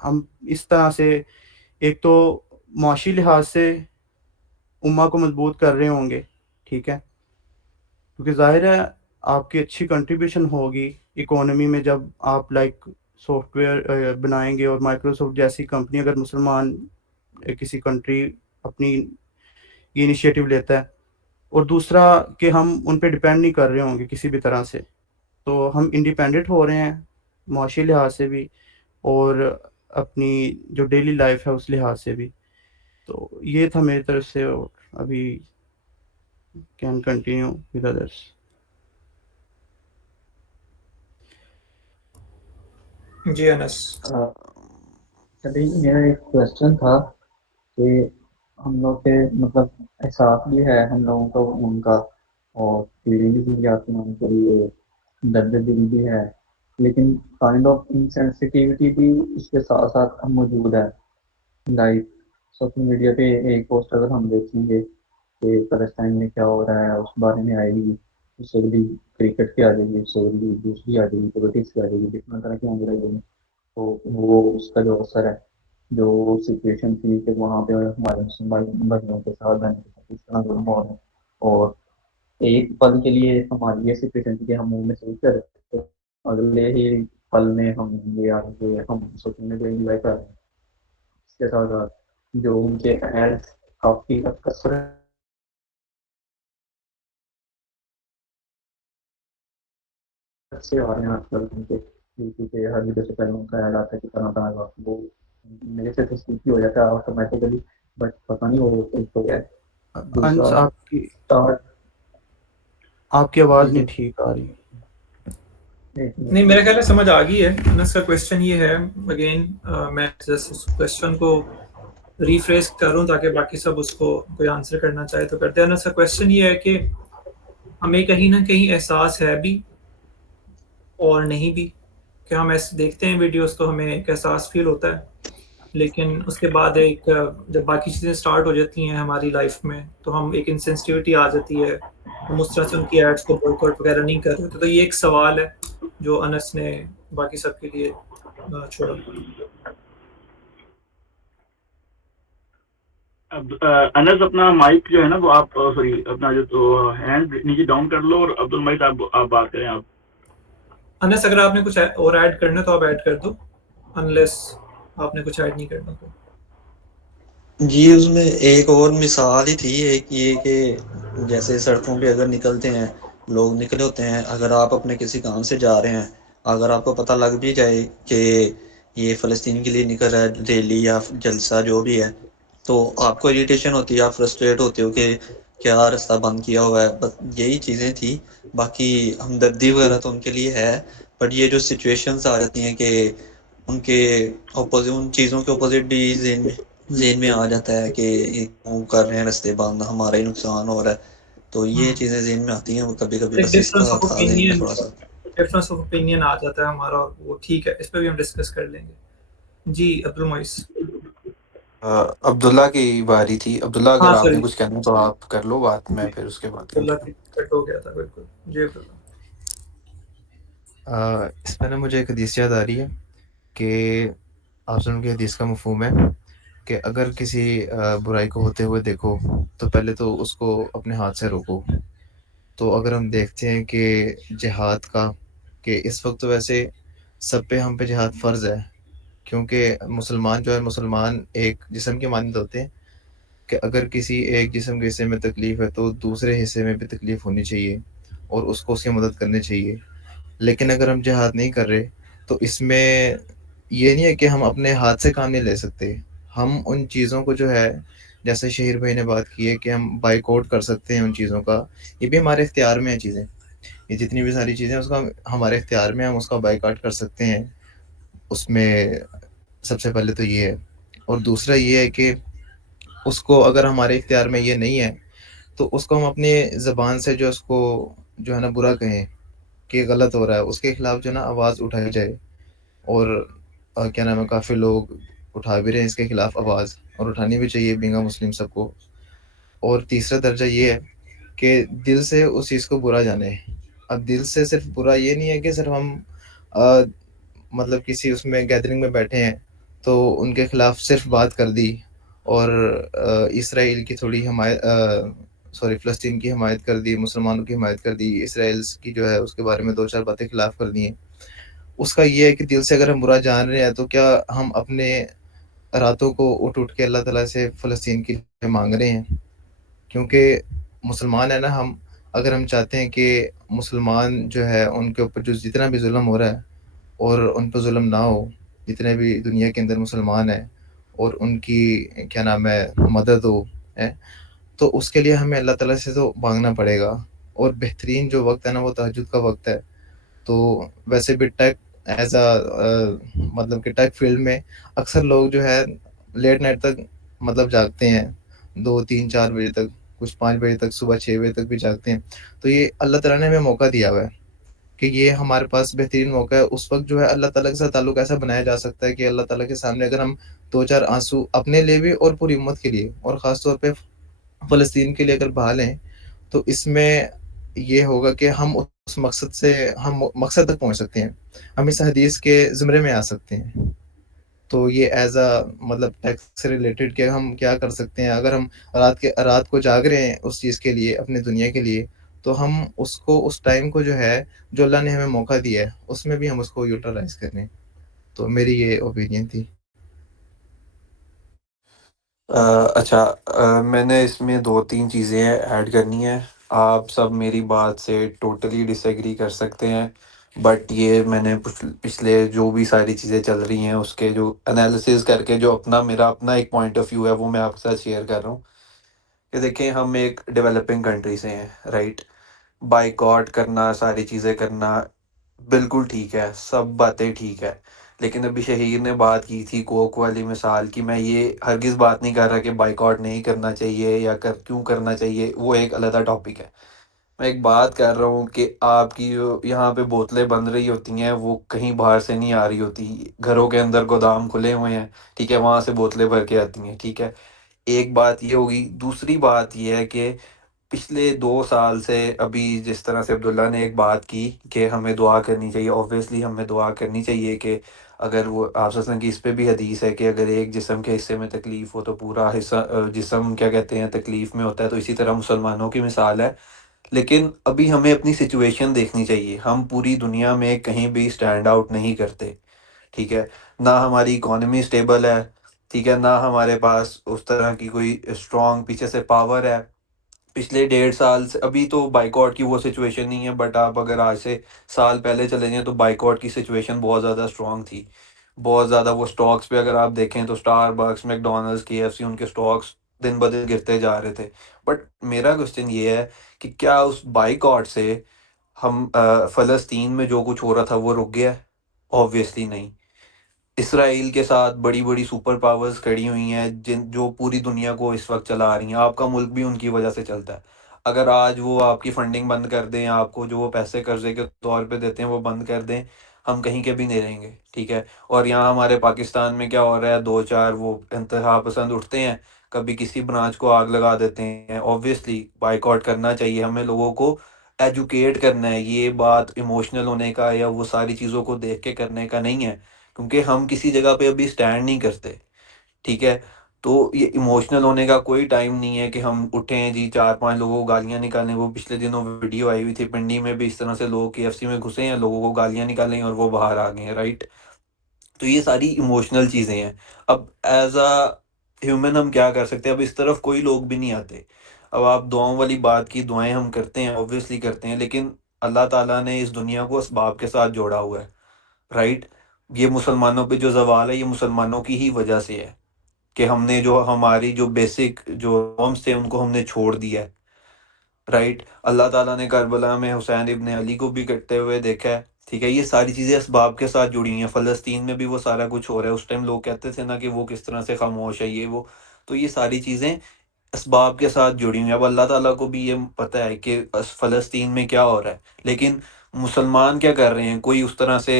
ہم اس طرح سے ایک تو معاشی لحاظ سے امہ کو مضبوط کر رہے ہوں گے، ٹھیک ہے، کیونکہ ظاہر ہے آپ کی اچھی کنٹریبیوشن ہوگی اکانومی میں جب آپ لائک سافٹ ویئر بنائیں گے. اور مائکروسافٹ جیسی کمپنی اگر مسلمان کسی کنٹری اپنی یہ انیشیٹو لیتا ہے، اور دوسرا کہ ہم ان پہ ڈپینڈ نہیں کر رہے ہوں گے کسی بھی طرح سے، تو ہم انڈیپینڈنٹ ہو رہے ہیں معاشی لحاظ سے بھی اور اپنی جو ڈیلی لائف ہے اس لحاظ سے بھی. تو یہ تھا میری طرف سے، اور ابھی کین کنٹینیو ود ادرس. جی انس. ابھی میرا ایک کوشچن تھا کہ ہم لوگ کے مطلب احساس بھی ہے ہم لوگوں کو ان کا، اور فیلنگز بھی آتی ہیں ان کے لیے، درد دل بھی ہے، لیکن کائنڈ آف انسینسٹیوٹی بھی اس کے ساتھ ساتھ موجود ہے. لائک سوشل میڈیا پہ ایک پوسٹ اگر ہم دیکھیں گے کہ فلسطین میں کیا ہو رہا ہے اس بارے میں آئے گی، اس سے بھی کرکٹ کی آ جائے گی، اس سے بھی دوسری آ جائے گی، پولیٹکس کی آ جائے گی، ڈفرنٹ طرح کی آ جائے گی. تو وہ اس کا جو اثر ہے، جو سچویشن تھی کہ وہاں پہ ہمارے مسلمان بھائیوں کے ساتھ بہنوں کے ساتھ اس طرح ظلم ہو رہا ہے، اور ایک پل کے لیے ہماری یہ سچویشن تھی کہ ہم منہ میں صحیح کر رہے تھے، اگلے ہی پل میں ہم یہ آ کے ہم سوشل میڈیا انجوائے کر رہے ہیں. اس کے ساتھ ساتھ جو ان کے ایڈ کافی کثرت سے آ رہے ہیں آج کل ان کے یوٹیوب پہ، ہر ویڈیو سے پہلے ان کا ایڈ آتا ہے کہ طرح طرح کا، وہ میرے سے تو سکپ ہی ہو جاتا ہے آٹومیٹیکلی، بٹ پتہ نہیں وہ ایک ہو گیا. انس دوسرا اسٹارٹ آپ کی آواز نہیں ٹھیک آ رہی. نہیں، میرے خیال میں سمجھ آ گئی ہے. انس کا کویشچن یہ ہے، اگین میں جسٹ اس کویشچن کو ریفریز کروں تاکہ باقی سب اس کو کوئی آنسر کرنا چاہے تو کرتے ہیں. انس کا کویشچن یہ ہے کہ ہمیں کہیں نہ کہیں احساس ہے بھی اور نہیں بھی، کہ ہم ایسے دیکھتے ہیں ویڈیوز تو ہمیں ایک احساس فیل ہوتا ہے، لیکن اس کے بعد ایک جب باقی چیزیں سٹارٹ ہو جاتی ہیں ہماری لائف میں تو ہم ایک انسینسٹیوٹی آ جاتی ہے، ہم اس طرح سے ان کی ایڈس کو بوائکاٹ وغیرہ نہیں کر رہے. تو یہ ایک سوال ہے جو انس نے باقی سب کے لیے چھوڑا. انس اپنا مائک جو ہے نا وہ آپ سوری اپنا جو ہینڈ نیچے ڈاؤن کر لو، اور عبد المجید آپ بات کریں. آپ انس اگر آپ نے کچھ اور ایڈ کرنا تو آپ ایڈ کر دو، انلیس آپ نے کچھ ایڈ نہیں کرنا تو. جی اس میں ایک اور مثال ہی تھی، ایک یہ کہ جیسے سڑکوں پہ اگر نکلتے ہیں، لوگ نکلے ہوتے ہیں، اگر آپ اپنے کسی کام سے جا رہے ہیں، اگر آپ کو پتہ لگ بھی جائے کہ یہ فلسطین کے لیے نکل رہا ہے ریلی یا جلسہ جو بھی ہے، تو آپ کو اریٹیشن ہوتی ہے، آپ فرسٹریٹ ہوتے ہو کہ کیا رستہ بند کیا ہوا ہے. بس یہی چیزیں تھی، باقی ہمدردی وغیرہ تو ان کے لیے ہے. بٹ یہ جو سچویشنز آ جاتی ہیں کہ ان کے ان چیزوں کے اپوزٹ بھی ذہن میں آ جاتا ہے کہ یہ کیوں کر رہے ہیں رستے بند، ہمارا ہی نقصان ہو رہا ہے. تو یہ چیزیں ذہن میں آتی ہیں وہ کبھی کبھی، ایک بس اس کا تھا ذہن میں تھوڑا سا. ڈفرینس آف اوپینین آ جاتا ہے ہمارا، اور وہ ٹھیک ہے، اس پہ بھی ہم ڈسکس کر لیں گے. جی عبد المعیز. عبداللہ کی باری تھی. عبداللہ اگر ہاں آپ نے سوری، کچھ کہنا تو آپ کر لو بات، میں پھر اس کے بعد اللہ کنٹینیو. کی کٹ ہو گیا تھا. بالکل جی عبداللہ. اس میں نا مجھے ایک حدیث یاد آ رہی ہے کہ آپ سن کے حدیث کا مفہوم ہے کہ اگر کسی برائی کو ہوتے ہوئے دیکھو تو پہلے تو اس کو اپنے ہاتھ سے روکو. تو اگر ہم دیکھتے ہیں کہ جہاد کا، کہ اس وقت تو ویسے سب پہ ہم پہ جہاد فرض ہے، کیونکہ مسلمان جو ہے، مسلمان ایک جسم کے مانند ہوتے ہیں کہ اگر کسی ایک جسم کے حصے میں تکلیف ہے تو دوسرے حصے میں بھی تکلیف ہونی چاہیے اور اس کو اس کی مدد کرنی چاہیے. لیکن اگر ہم جہاد نہیں کر رہے تو اس میں یہ نہیں ہے کہ ہم اپنے ہاتھ سے کام نہیں لے سکتے. ہم ان چیزوں کو جو ہے جیسے شہیر بھائی نے بات کی ہے کہ ہم بائک آؤٹ کر سکتے ہیں ان چیزوں کا، یہ بھی ہمارے اختیار میں ہیں چیزیں، یہ جتنی بھی ساری چیزیں اس کا ہمارے اختیار میں، ہم اس کا بائک آؤٹ کر سکتے ہیں. اس میں سب سے پہلے تو یہ ہے، اور دوسرا یہ ہے کہ اس کو اگر ہمارے اختیار میں یہ نہیں ہے تو اس کو ہم اپنی زبان سے جو اس کو جو ہے نا برا کہیں کہ غلط ہو رہا ہے، اس کے خلاف جو ہے نا آواز اٹھائی جائے. اور کیا نام ہے، کافی لوگ اٹھا بھی رہے ہیں اس کے خلاف آواز، اور اٹھانی بھی چاہیے بینگا مسلم سب کو. اور تیسرا درجہ یہ ہے کہ دل سے اس چیز کو برا جانے. اب دل سے صرف برا یہ نہیں ہے کہ صرف ہم مطلب کسی اس میں گیدرنگ میں بیٹھے ہیں تو ان کے خلاف صرف بات کر دی، اور اسرائیل کی تھوڑی حمایت فلسطین کی حمایت کر دی، مسلمانوں کی حمایت کر دی، اسرائیل کی جو ہے اس کے بارے میں 2-4 باتیں خلاف کر دی ہیں. اس کا یہ ہے کہ دل سے اگر ہم برا جان رہے ہیں تو کیا ہم اپنے راتوں کو اٹھ کے اللہ تعالیٰ سے فلسطین کے لیے مانگ رہے ہیں؟ کیونکہ مسلمان ہے نا ہم، اگر ہم چاہتے ہیں کہ مسلمان جو ہے ان کے اوپر جو جتنا بھی ظلم ہو رہا ہے اور ان پہ ظلم نہ ہو، جتنے بھی دنیا کے اندر مسلمان ہیں اور ان کی کیا نام ہے مدد ہو ہے، تو اس کے لیے ہمیں اللہ تعالیٰ سے تو مانگنا پڑے گا. اور بہترین جو وقت ہے نا وہ تہجد کا وقت ہے. تو ویسے بھی ٹیک ایز مطلب کہ ٹیک فیلڈ میں اکثر لوگ جو ہے لیٹ نائٹ تک مطلب جاگتے ہیں، 2-3-4 بجے تک، کچھ 5 بجے تک، صبح 6 بجے تک بھی جاگتے ہیں. تو یہ اللہ تعالیٰ نے ہمیں موقع دیا ہوا ہے کہ یہ ہمارے پاس بہترین موقع ہے. اس وقت جو ہے اللہ تعالیٰ کے ساتھ تعلق ایسا بنایا جا سکتا ہے کہ اللہ تعالیٰ کے سامنے اگر ہم 2-4 آنسو اپنے لیے بھی اور پوری امت کے لیے اور خاص طور پہ فلسطین کے لیے اگر بہا لیں تو اس میں یہ ہوگا کہ ہم اس مقصد سے ہم مقصد تک پہنچ سکتے ہیں، ہم اس حدیث کے زمرے میں آ سکتے ہیں. تو یہ ایز مطلب ٹیکس سے ریلیٹڈ کہ ہم کیا کر سکتے ہیں اگر ہم رات کو جاگ رہے ہیں اس چیز کے لیے، اپنے دنیا کے لیے، تو ہم اس کو اس ٹائم کو جو ہے جو اللہ نے ہمیں موقع دیا ہے اس میں بھی ہم اس کو یوٹیلائز کریں. تو میری یہ اوپینین تھی. اچھا، میں نے اس میں 2-3 چیزیں ایڈ کرنی ہیں. آپ سب میری بات سے ٹوٹلی ڈس ایگری کر سکتے ہیں، بٹ یہ میں نے پچھلے جو بھی ساری چیزیں چل رہی ہیں اس کے جو انالیسز کر کے جو میرا اپنا ایک پوائنٹ آف ویو ہے وہ میں آپ کے ساتھ شیئر کر رہا ہوں. کہ دیکھیں ہم ایک ڈیولپنگ کنٹری سے ہیں، رائٹ. بائیکاٹ کرنا، ساری چیزیں کرنا بالکل ٹھیک ہے، سب باتیں ٹھیک ہے. لیکن ابھی شہیر نے بات کی تھی کوک والی مثال کی، میں یہ ہرگز بات نہیں کر رہا کہ بائیکاٹ نہیں کرنا چاہیے یا کیوں کرنا چاہیے، وہ ایک علیحدہ ٹاپک ہے. میں ایک بات کر رہا ہوں کہ آپ کی جو یہاں پہ بوتلیں بن رہی ہوتی ہیں وہ کہیں باہر سے نہیں آ رہی ہوتی، گھروں کے اندر گودام کھلے ہوئے ہیں، ٹھیک ہے، وہاں سے بوتلیں بھر کے آتی ہیں، ٹھیک ہے. ایک بات یہ ہوگی. دوسری بات یہ ہے کہ پچھلے 2 سال سے ابھی جس طرح سے عبداللہ نے ایک بات کی کہ ہمیں دعا کرنی چاہیے، اوبویسلی ہمیں دعا کرنی چاہیے کہ اگر وہ آپ صلی اللہ علیہ وسلم کی اس پہ بھی حدیث ہے کہ اگر ایک جسم کے حصے میں تکلیف ہو تو پورا حصہ جسم کیا کہتے ہیں تکلیف میں ہوتا ہے، تو اسی طرح مسلمانوں کی مثال ہے. لیکن ابھی ہمیں اپنی سچویشن دیکھنی چاہیے. ہم پوری دنیا میں کہیں بھی اسٹینڈ آؤٹ نہیں کرتے، ٹھیک ہے. نہ ہماری اکانومی اسٹیبل ہے، ٹھیک ہے، نہ ہمارے پاس اس طرح کی کوئی اسٹرانگ پیچھے سے پاور ہے. پچھلے 1.5 سال سے ابھی تو بائیکاٹ کی وہ سچویشن نہیں ہے، بٹ آپ اگر آج سے سال پہلے چلے جائیں تو بائیکاٹ کی سچویشن بہت زیادہ اسٹرانگ تھی. بہت زیادہ وہ سٹاکس پہ اگر آپ دیکھیں تو star books, make Donald's, KFC، ان کے سٹاکس دن بدن گرتے جا رہے تھے. بٹ میرا کوشچن یہ ہے کہ کیا اس بائیکاٹ سے ہم فلسطین میں جو کچھ ہو رہا تھا وہ رک گیا؟ آبویسلی نہیں. اسرائیل کے ساتھ بڑی بڑی سپر پاورز کھڑی ہوئی ہیں جو پوری دنیا کو اس وقت چلا رہی ہیں. آپ کا ملک بھی ان کی وجہ سے چلتا ہے. اگر آج وہ آپ کی فنڈنگ بند کر دیں، آپ کو جو وہ پیسے قرضے کے طور پہ دیتے ہیں وہ بند کر دیں، ہم کہیں کے بھی نہیں رہیں گے، ٹھیک ہے. اور یہاں ہمارے پاکستان میں کیا ہو رہا ہے، 2-4 وہ انتہا پسند اٹھتے ہیں، کبھی کسی برانچ کو آگ لگا دیتے ہیں. اوبویسلی بائیک آؤٹ کرنا چاہیے، ہمیں لوگوں کو ایجوکیٹ کرنا ہے. یہ بات ایموشنل ہونے کا یا وہ ساری چیزوں کو دیکھ کے کرنے کا نہیں ہے، کیونکہ ہم کسی جگہ پہ ابھی اسٹینڈ نہیں کرتے، ٹھیک ہے. تو یہ ایموشنل ہونے کا کوئی ٹائم نہیں ہے کہ ہم اٹھیں جی 4-5 لوگوں کو گالیاں نکالیں. وہ پچھلے دنوں ویڈیو آئی ہوئی تھی پنڈی میں بھی، اس طرح سے لوگ KFC میں گھسے ہیں، لوگوں کو گالیاں نکالیں اور وہ باہر آ گئے ہیں، رائٹ. تو یہ ساری ایموشنل چیزیں ہیں. اب ایز اے ہیومن ہم کیا کر سکتے ہیں؟ اب اس طرف کوئی لوگ بھی نہیں آتے. اب آپ دعاؤں والی بات کی، دعائیں ہم کرتے ہیں، اوبویسلی کرتے ہیں، لیکن اللہ تعالیٰ نے اس دنیا کو اسباب کے ساتھ جوڑا ہوا ہے، رائٹ. یہ مسلمانوں پہ جو زوال ہے یہ مسلمانوں کی ہی وجہ سے ہے. کہ ہم نے جو ہماری جو بیسک جو نارمس تھے ان کو ہم نے چھوڑ دیا ہے، رائٹ. اللہ تعالیٰ نے کربلا میں حسین ابن علی کو بھی کرتے ہوئے دیکھا ہے، ٹھیک ہے. یہ ساری چیزیں اسباب کے ساتھ جڑی ہیں. فلسطین میں بھی وہ سارا کچھ ہو رہا ہے. اس ٹائم لوگ کہتے تھے نا کہ وہ کس طرح سے خاموش ہے، یہ وہ. تو یہ ساری چیزیں اسباب کے ساتھ جڑی ہوئی ہیں. اب اللہ تعالیٰ کو بھی یہ پتہ ہے کہ فلسطین میں کیا ہو رہا ہے، لیکن مسلمان کیا کر رہے ہیں؟ کوئی اس طرح سے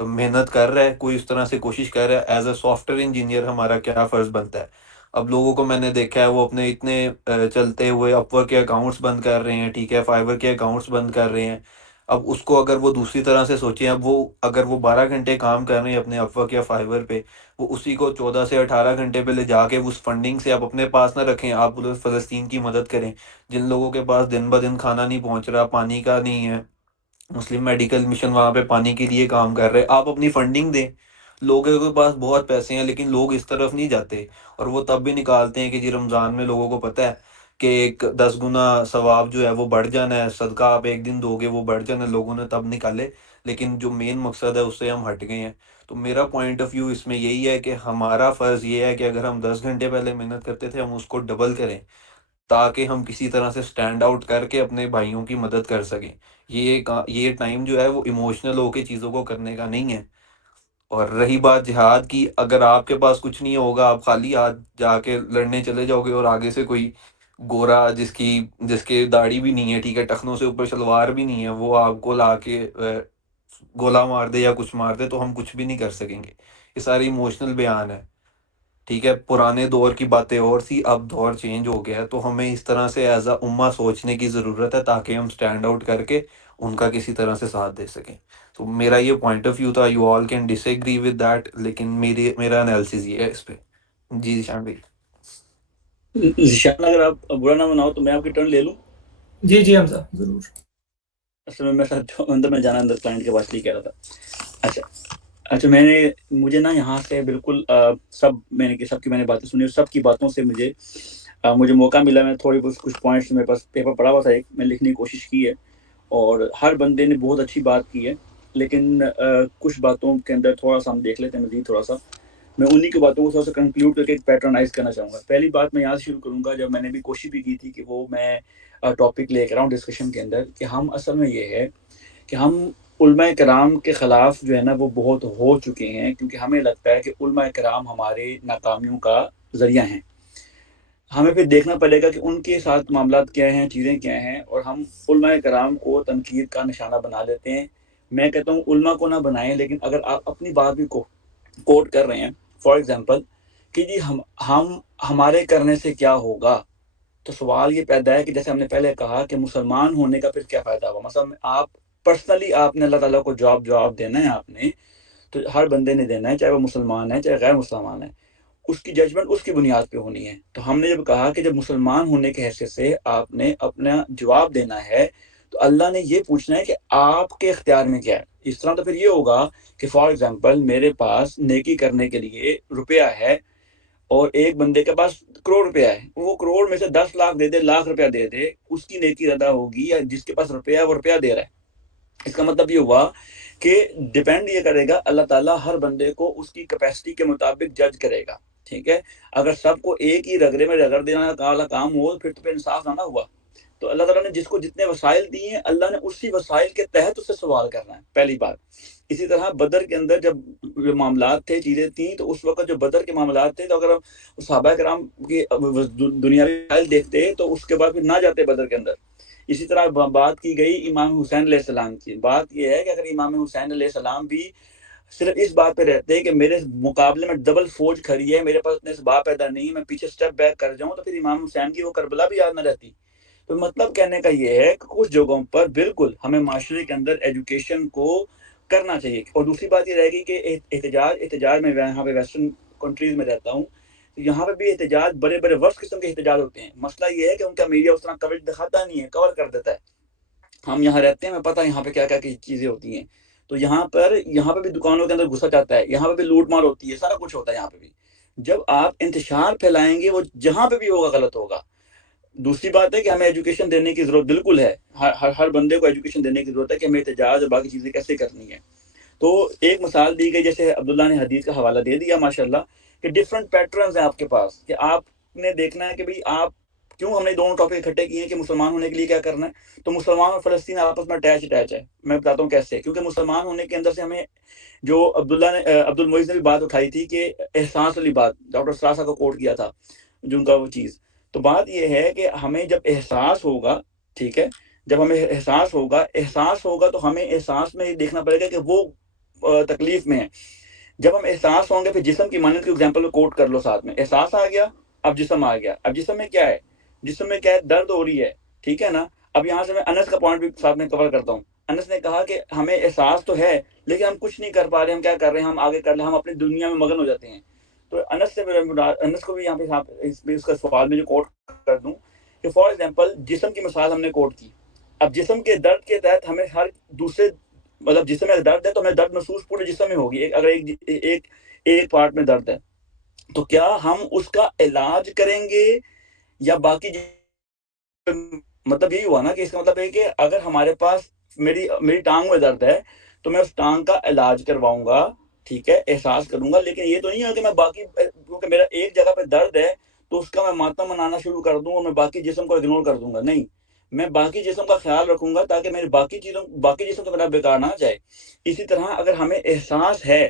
محنت کر رہا ہے، کوئی اس طرح سے کوشش کر رہا ہے. As a software engineer ہمارا کیا فرض بنتا ہے؟ اب لوگوں کو میں نے دیکھا ہے وہ اپنے اتنے چلتے ہوئے اپ ورک کے اکاؤنٹس بند کر رہے ہیں، ٹھیک ہے، فائبر کے اکاؤنٹس بند کر رہے ہیں. اب اس کو اگر وہ دوسری طرح سے سوچیں، اب وہ اگر وہ 12 گھنٹے کام کر رہے ہیں اپنے اپ ورک یا فائبر پہ، وہ اسی کو 14 سے 18 گھنٹے پہ لے جا کے اس فنڈنگ سے آپ اپنے پاس نہ رکھیں. آپ ادھر فلسطین کی مدد کریں جن لوگوں کے پاس دن بدن کھانا نہیں پہنچ رہا، پانی کا نہیں ہے. مسلم میڈیکل مشن وہاں پہ پانی کے لیے کام کر رہے. آپ اپنی فنڈنگ دیں. لوگوں کے پاس بہت پیسے ہیں لیکن لوگ اس طرف نہیں جاتے، اور وہ تب بھی نکالتے ہیں کہ جی رمضان میں لوگوں کو پتہ ہے کہ ایک 10 گنا ثواب جو ہے وہ بڑھ جانا ہے، صدقہ آپ ایک دن دو گے وہ بڑھ جانا ہے. لوگوں نے تب نکالے، لیکن جو مین مقصد ہے اس سے ہم ہٹ گئے ہیں. تو میرا پوائنٹ آف ویو اس میں یہی ہے کہ ہمارا فرض یہ ہے کہ اگر ہم 10 گھنٹے پہلے محنت کرتے تھے ہم اس کو ڈبل کریں، تاکہ ہم کسی طرح سے سٹینڈ آؤٹ کر کے اپنے بھائیوں کی مدد کر سکیں. یہ ٹائم جو ہے وہ ایموشنل ہو کے چیزوں کو کرنے کا نہیں ہے. اور رہی بات جہاد کی، اگر آپ کے پاس کچھ نہیں ہوگا، آپ خالی ہاتھ جا کے لڑنے چلے جاؤ گے اور آگے سے کوئی گورا جس کے داڑھی بھی نہیں ہے، ٹھیک ہے، ٹخنوں سے اوپر شلوار بھی نہیں ہے، وہ آپ کو لا کے گولا مار دے یا کچھ مار دے تو ہم کچھ بھی نہیں کر سکیں گے. یہ ساری ایموشنل بیان ہے، ٹھیک ہے. پرانے دور کی باتیں اور تھی، اب دور چینج ہو گیا ہے. تو ہمیں اس طرح سے ایز اے امہ سوچنے کی ضرورت ہے تاکہ ہم سٹینڈ آؤٹ کر کے ان کا کسی طرح سے ساتھ دے سکیں. تو میرا یہ پوائنٹ آف ویو تھا. You all can disagree with that, لیکن میرا انالیسز یہ ہے اس پہ. جی ذیشان بھائی. ذیشان اگر آپ برا نہ مناؤ تو میں آپ کی ٹرن لے لوں. جی جی حمزہ ضرور. اصل میں اندر میں جانا اندر کلائنٹ کے پاس نہیں کہہ رہا تھا. اچھا مجھے نا یہاں سے بالکل سب کی میں نے باتیں سنی اور سب کی باتوں سے مجھے موقع ملا. میں تھوڑی بہت کچھ پوائنٹس میرے پاس پیپر پڑا ہوا تھا، ایک میں لکھنے کی کوشش کی ہے اور ہر بندے نے بہت اچھی بات کی ہے، لیکن کچھ باتوں کے اندر تھوڑا سا ہم دیکھ لیتے ہیں مزید. تھوڑا سا میں انہی کی باتوں کو تھوڑا سا کنکلوڈ کر کے ایک پیٹرنائز کرنا چاہوں گا. پہلی بات میں یہاں سے شروع کروں گا، جب میں نے بھی کوشش بھی کی تھی کہ وہ میں ٹاپک لے کر آؤں ڈسکشن کے اندر، کہ ہم اصل میں یہ ہے کہ ہم علماء کرام کے خلاف جو ہے نا وہ بہت ہو چکے ہیں، کیونکہ ہمیں لگتا ہے کہ علماء کرام ہمارے ناکامیوں کا ذریعہ ہیں. ہمیں پھر دیکھنا پڑے گا کہ ان کے ساتھ معاملات کیا ہیں، چیزیں کیا ہیں، اور ہم علماء کرام کو تنقید کا نشانہ بنا لیتے ہیں. میں کہتا ہوں علماء کو نہ بنائیں، لیکن اگر آپ اپنی بات بھی کوٹ کر رہے ہیں، فار ایگزامپل کہ جی ہم ہمارے کرنے سے کیا ہوگا، تو سوال یہ پیدا ہے کہ جیسے ہم نے پہلے کہا کہ مسلمان ہونے کا پھر کیا فائدہ ہوا. مثلا آپ پرسنلی آپ نے اللہ تعالیٰ کو جواب دینا ہے، آپ نے تو ہر بندے نے دینا ہے، چاہے وہ مسلمان ہے چاہے غیر مسلمان ہے. اس کی ججمنٹ اس کی بنیاد پہ ہونی ہے. تو ہم نے جب کہا کہ جب مسلمان ہونے کے حیثیت سے آپ نے اپنا جواب دینا ہے تو اللہ نے یہ پوچھنا ہے کہ آپ کے اختیار میں کیا ہے. اس طرح تو پھر یہ ہوگا کہ فار ایگزامپل میرے پاس نیکی کرنے کے لیے روپیہ ہے اور ایک بندے کے پاس کروڑ روپیہ ہے، وہ کروڑ میں سے 10 لاکھ دے دے، لاکھ روپیہ دے دے، اس کی نیکی ادا ہوگی، یا جس کے پاس روپیہ ہے وہ روپیہ دے رہا ہے. اس کا مطلب یہ ہوا کہ ڈیپینڈ یہ کرے گا، اللہ تعالیٰ ہر بندے کو اس کی کیپیسٹی کے مطابق جج کرے گا. ٹھیک ہے، اگر سب کو ایک ہی رگڑے میں رگڑ دینا والا کام ہو پھر تو پھر انصاف نہ ہوا. تو اللہ تعالیٰ نے جس کو جتنے وسائل دیے ہیں، اللہ نے اسی وسائل کے تحت اس سے سوال کرنا ہے، پہلی بات. اسی طرح بدر کے اندر جب معاملات تھے، چیزیں تھیں، تو اس وقت جو بدر کے معاملات تھے، تو اگر ہم صحابہ کرام کی دنیاوی وسائل دیکھتے تو اس کے بعد پھر نہ جاتے بدر کے اندر. اسی طرح بات کی گئی امام حسین علیہ السلام کی. بات یہ ہے کہ اگر امام حسین علیہ السلام بھی صرف اس بات پہ رہتے کہ میرے مقابلے میں ڈبل فوج کھڑی ہے، میرے پاس اتنے اسباب پیدا نہیں، میں پیچھے سٹیپ بیک کر جاؤں، تو پھر امام حسین کی وہ کربلا بھی یاد نہ رہتی. تو مطلب کہنے کا یہ ہے کہ کچھ جگہوں پر بالکل ہمیں معاشرے کے اندر ایجوکیشن کو کرنا چاہیے. اور دوسری بات یہ رہے گی کہ احتجاج میں یہاں پہ ویسٹرن کنٹریز میں رہتا ہوں، یہاں پہ بھی احتجاج بڑے بڑے ورس قسم کے احتجاج ہوتے ہیں. مسئلہ یہ ہے کہ ان کا میڈیا اس طرح کوریج دکھاتا نہیں ہے، کور کر دیتا ہے. ہم یہاں رہتے ہیں، ہمیں پتہ ہے یہاں پہ کیا کیا چیزیں ہوتی ہیں. تو یہاں پہ بھی دکانوں کے اندر گھسا جاتا ہے، یہاں پہ بھی لوٹ مار ہوتی ہے، سارا کچھ ہوتا ہے یہاں پہ بھی. جب آپ انتشار پھیلائیں گے وہ جہاں پہ بھی ہوگا غلط ہوگا. دوسری بات ہے کہ ہمیں ایجوکیشن دینے کی ضرورت بالکل ہے، ہر بندے کو ایجوکیشن دینے کی ضرورت ہے کہ ہمیں احتجاج اور باقی چیزیں کیسے کرنی ہے. تو ایک مثال دی گئی، جیسے عبداللہ نے حدیث کا حوالہ دے دیا ماشاءاللہ، کہ ڈفرینٹ پیٹرنز ہیں آپ کے پاس, کہ آپ نے دیکھنا ہے کہ بھئی آپ کیوں ہم نے دونوں ٹاپک اکٹھے کیے ہیں کہ مسلمان ہونے کے لیے کیا کرنا ہے. تو مسلمان اور فلسطین آپس میں اٹیچ ہے. میں بتاتا ہوں کیسے. کیونکہ مسلمان ہونے کے اندر سے ہمیں جو عبد المعیز نے بھی بات اٹھائی تھی کہ احساس والی بات, ڈاکٹر سراسا کو کوٹ کیا تھا جو ان کا وہ چیز. تو بات یہ ہے کہ ہمیں جب احساس ہوگا, ٹھیک ہے, جب ہمیں احساس ہوگا تو ہمیں احساس میں دیکھنا پڑے گا کہ وہ تکلیف میں ہے. جب ہم احساس ہوں گے, پھر جسم کی مانند کی ایگزامپل کو کوٹ کر لو ساتھ میں. احساس آ گیا, اب جسم آ گیا. اب جسم میں کیا ہے, جسم میں کیا ہے, درد ہو رہی ہے, ٹھیک ہے نا. اب یہاں سے میں انس کا پوائنٹ بھی ساتھ میں کور کرتا ہوں. انس نے کہا کہ ہمیں احساس تو ہے لیکن ہم کچھ نہیں کر پا رہے. ہم کیا کر رہے ہیں, ہم آگے کر رہے ہیں, ہم اپنی دنیا میں مگن ہو جاتے ہیں. تو انس کو بھی یہاں پہ اس کا سوال میں جو کوٹ کر دوں کہ فار ایگزامپل جسم کی مثال ہم نے کوٹ کی. اب جسم کے درد کے تحت ہمیں ہر دوسرے مطلب جسم میں درد ہے تو ہمیں درد محسوس پورے جسم میں ہوگی. اگر ایک پارٹ میں درد ہے تو کیا ہم اس کا علاج کریں گے یا باقی مطلب یہی ہوا نا کہ اس کا مطلب ہے کہ اگر ہمارے پاس میری ٹانگ میں درد ہے تو میں اس ٹانگ کا علاج کرواؤں گا, ٹھیک ہے, احساس کروں گا. لیکن یہ تو نہیں ہے کہ میں باقی, کیونکہ میرا ایک جگہ پہ درد ہے تو اس کا میں ماتم منانا شروع کر دوں اور میں باقی جسم کو اگنور کر دوں گا. نہیں, میں باقی جسم کا خیال رکھوں گا تاکہ میری باقی جسم تو میرا بیکار نہ جائے. اسی طرح اگر ہمیں احساس ہے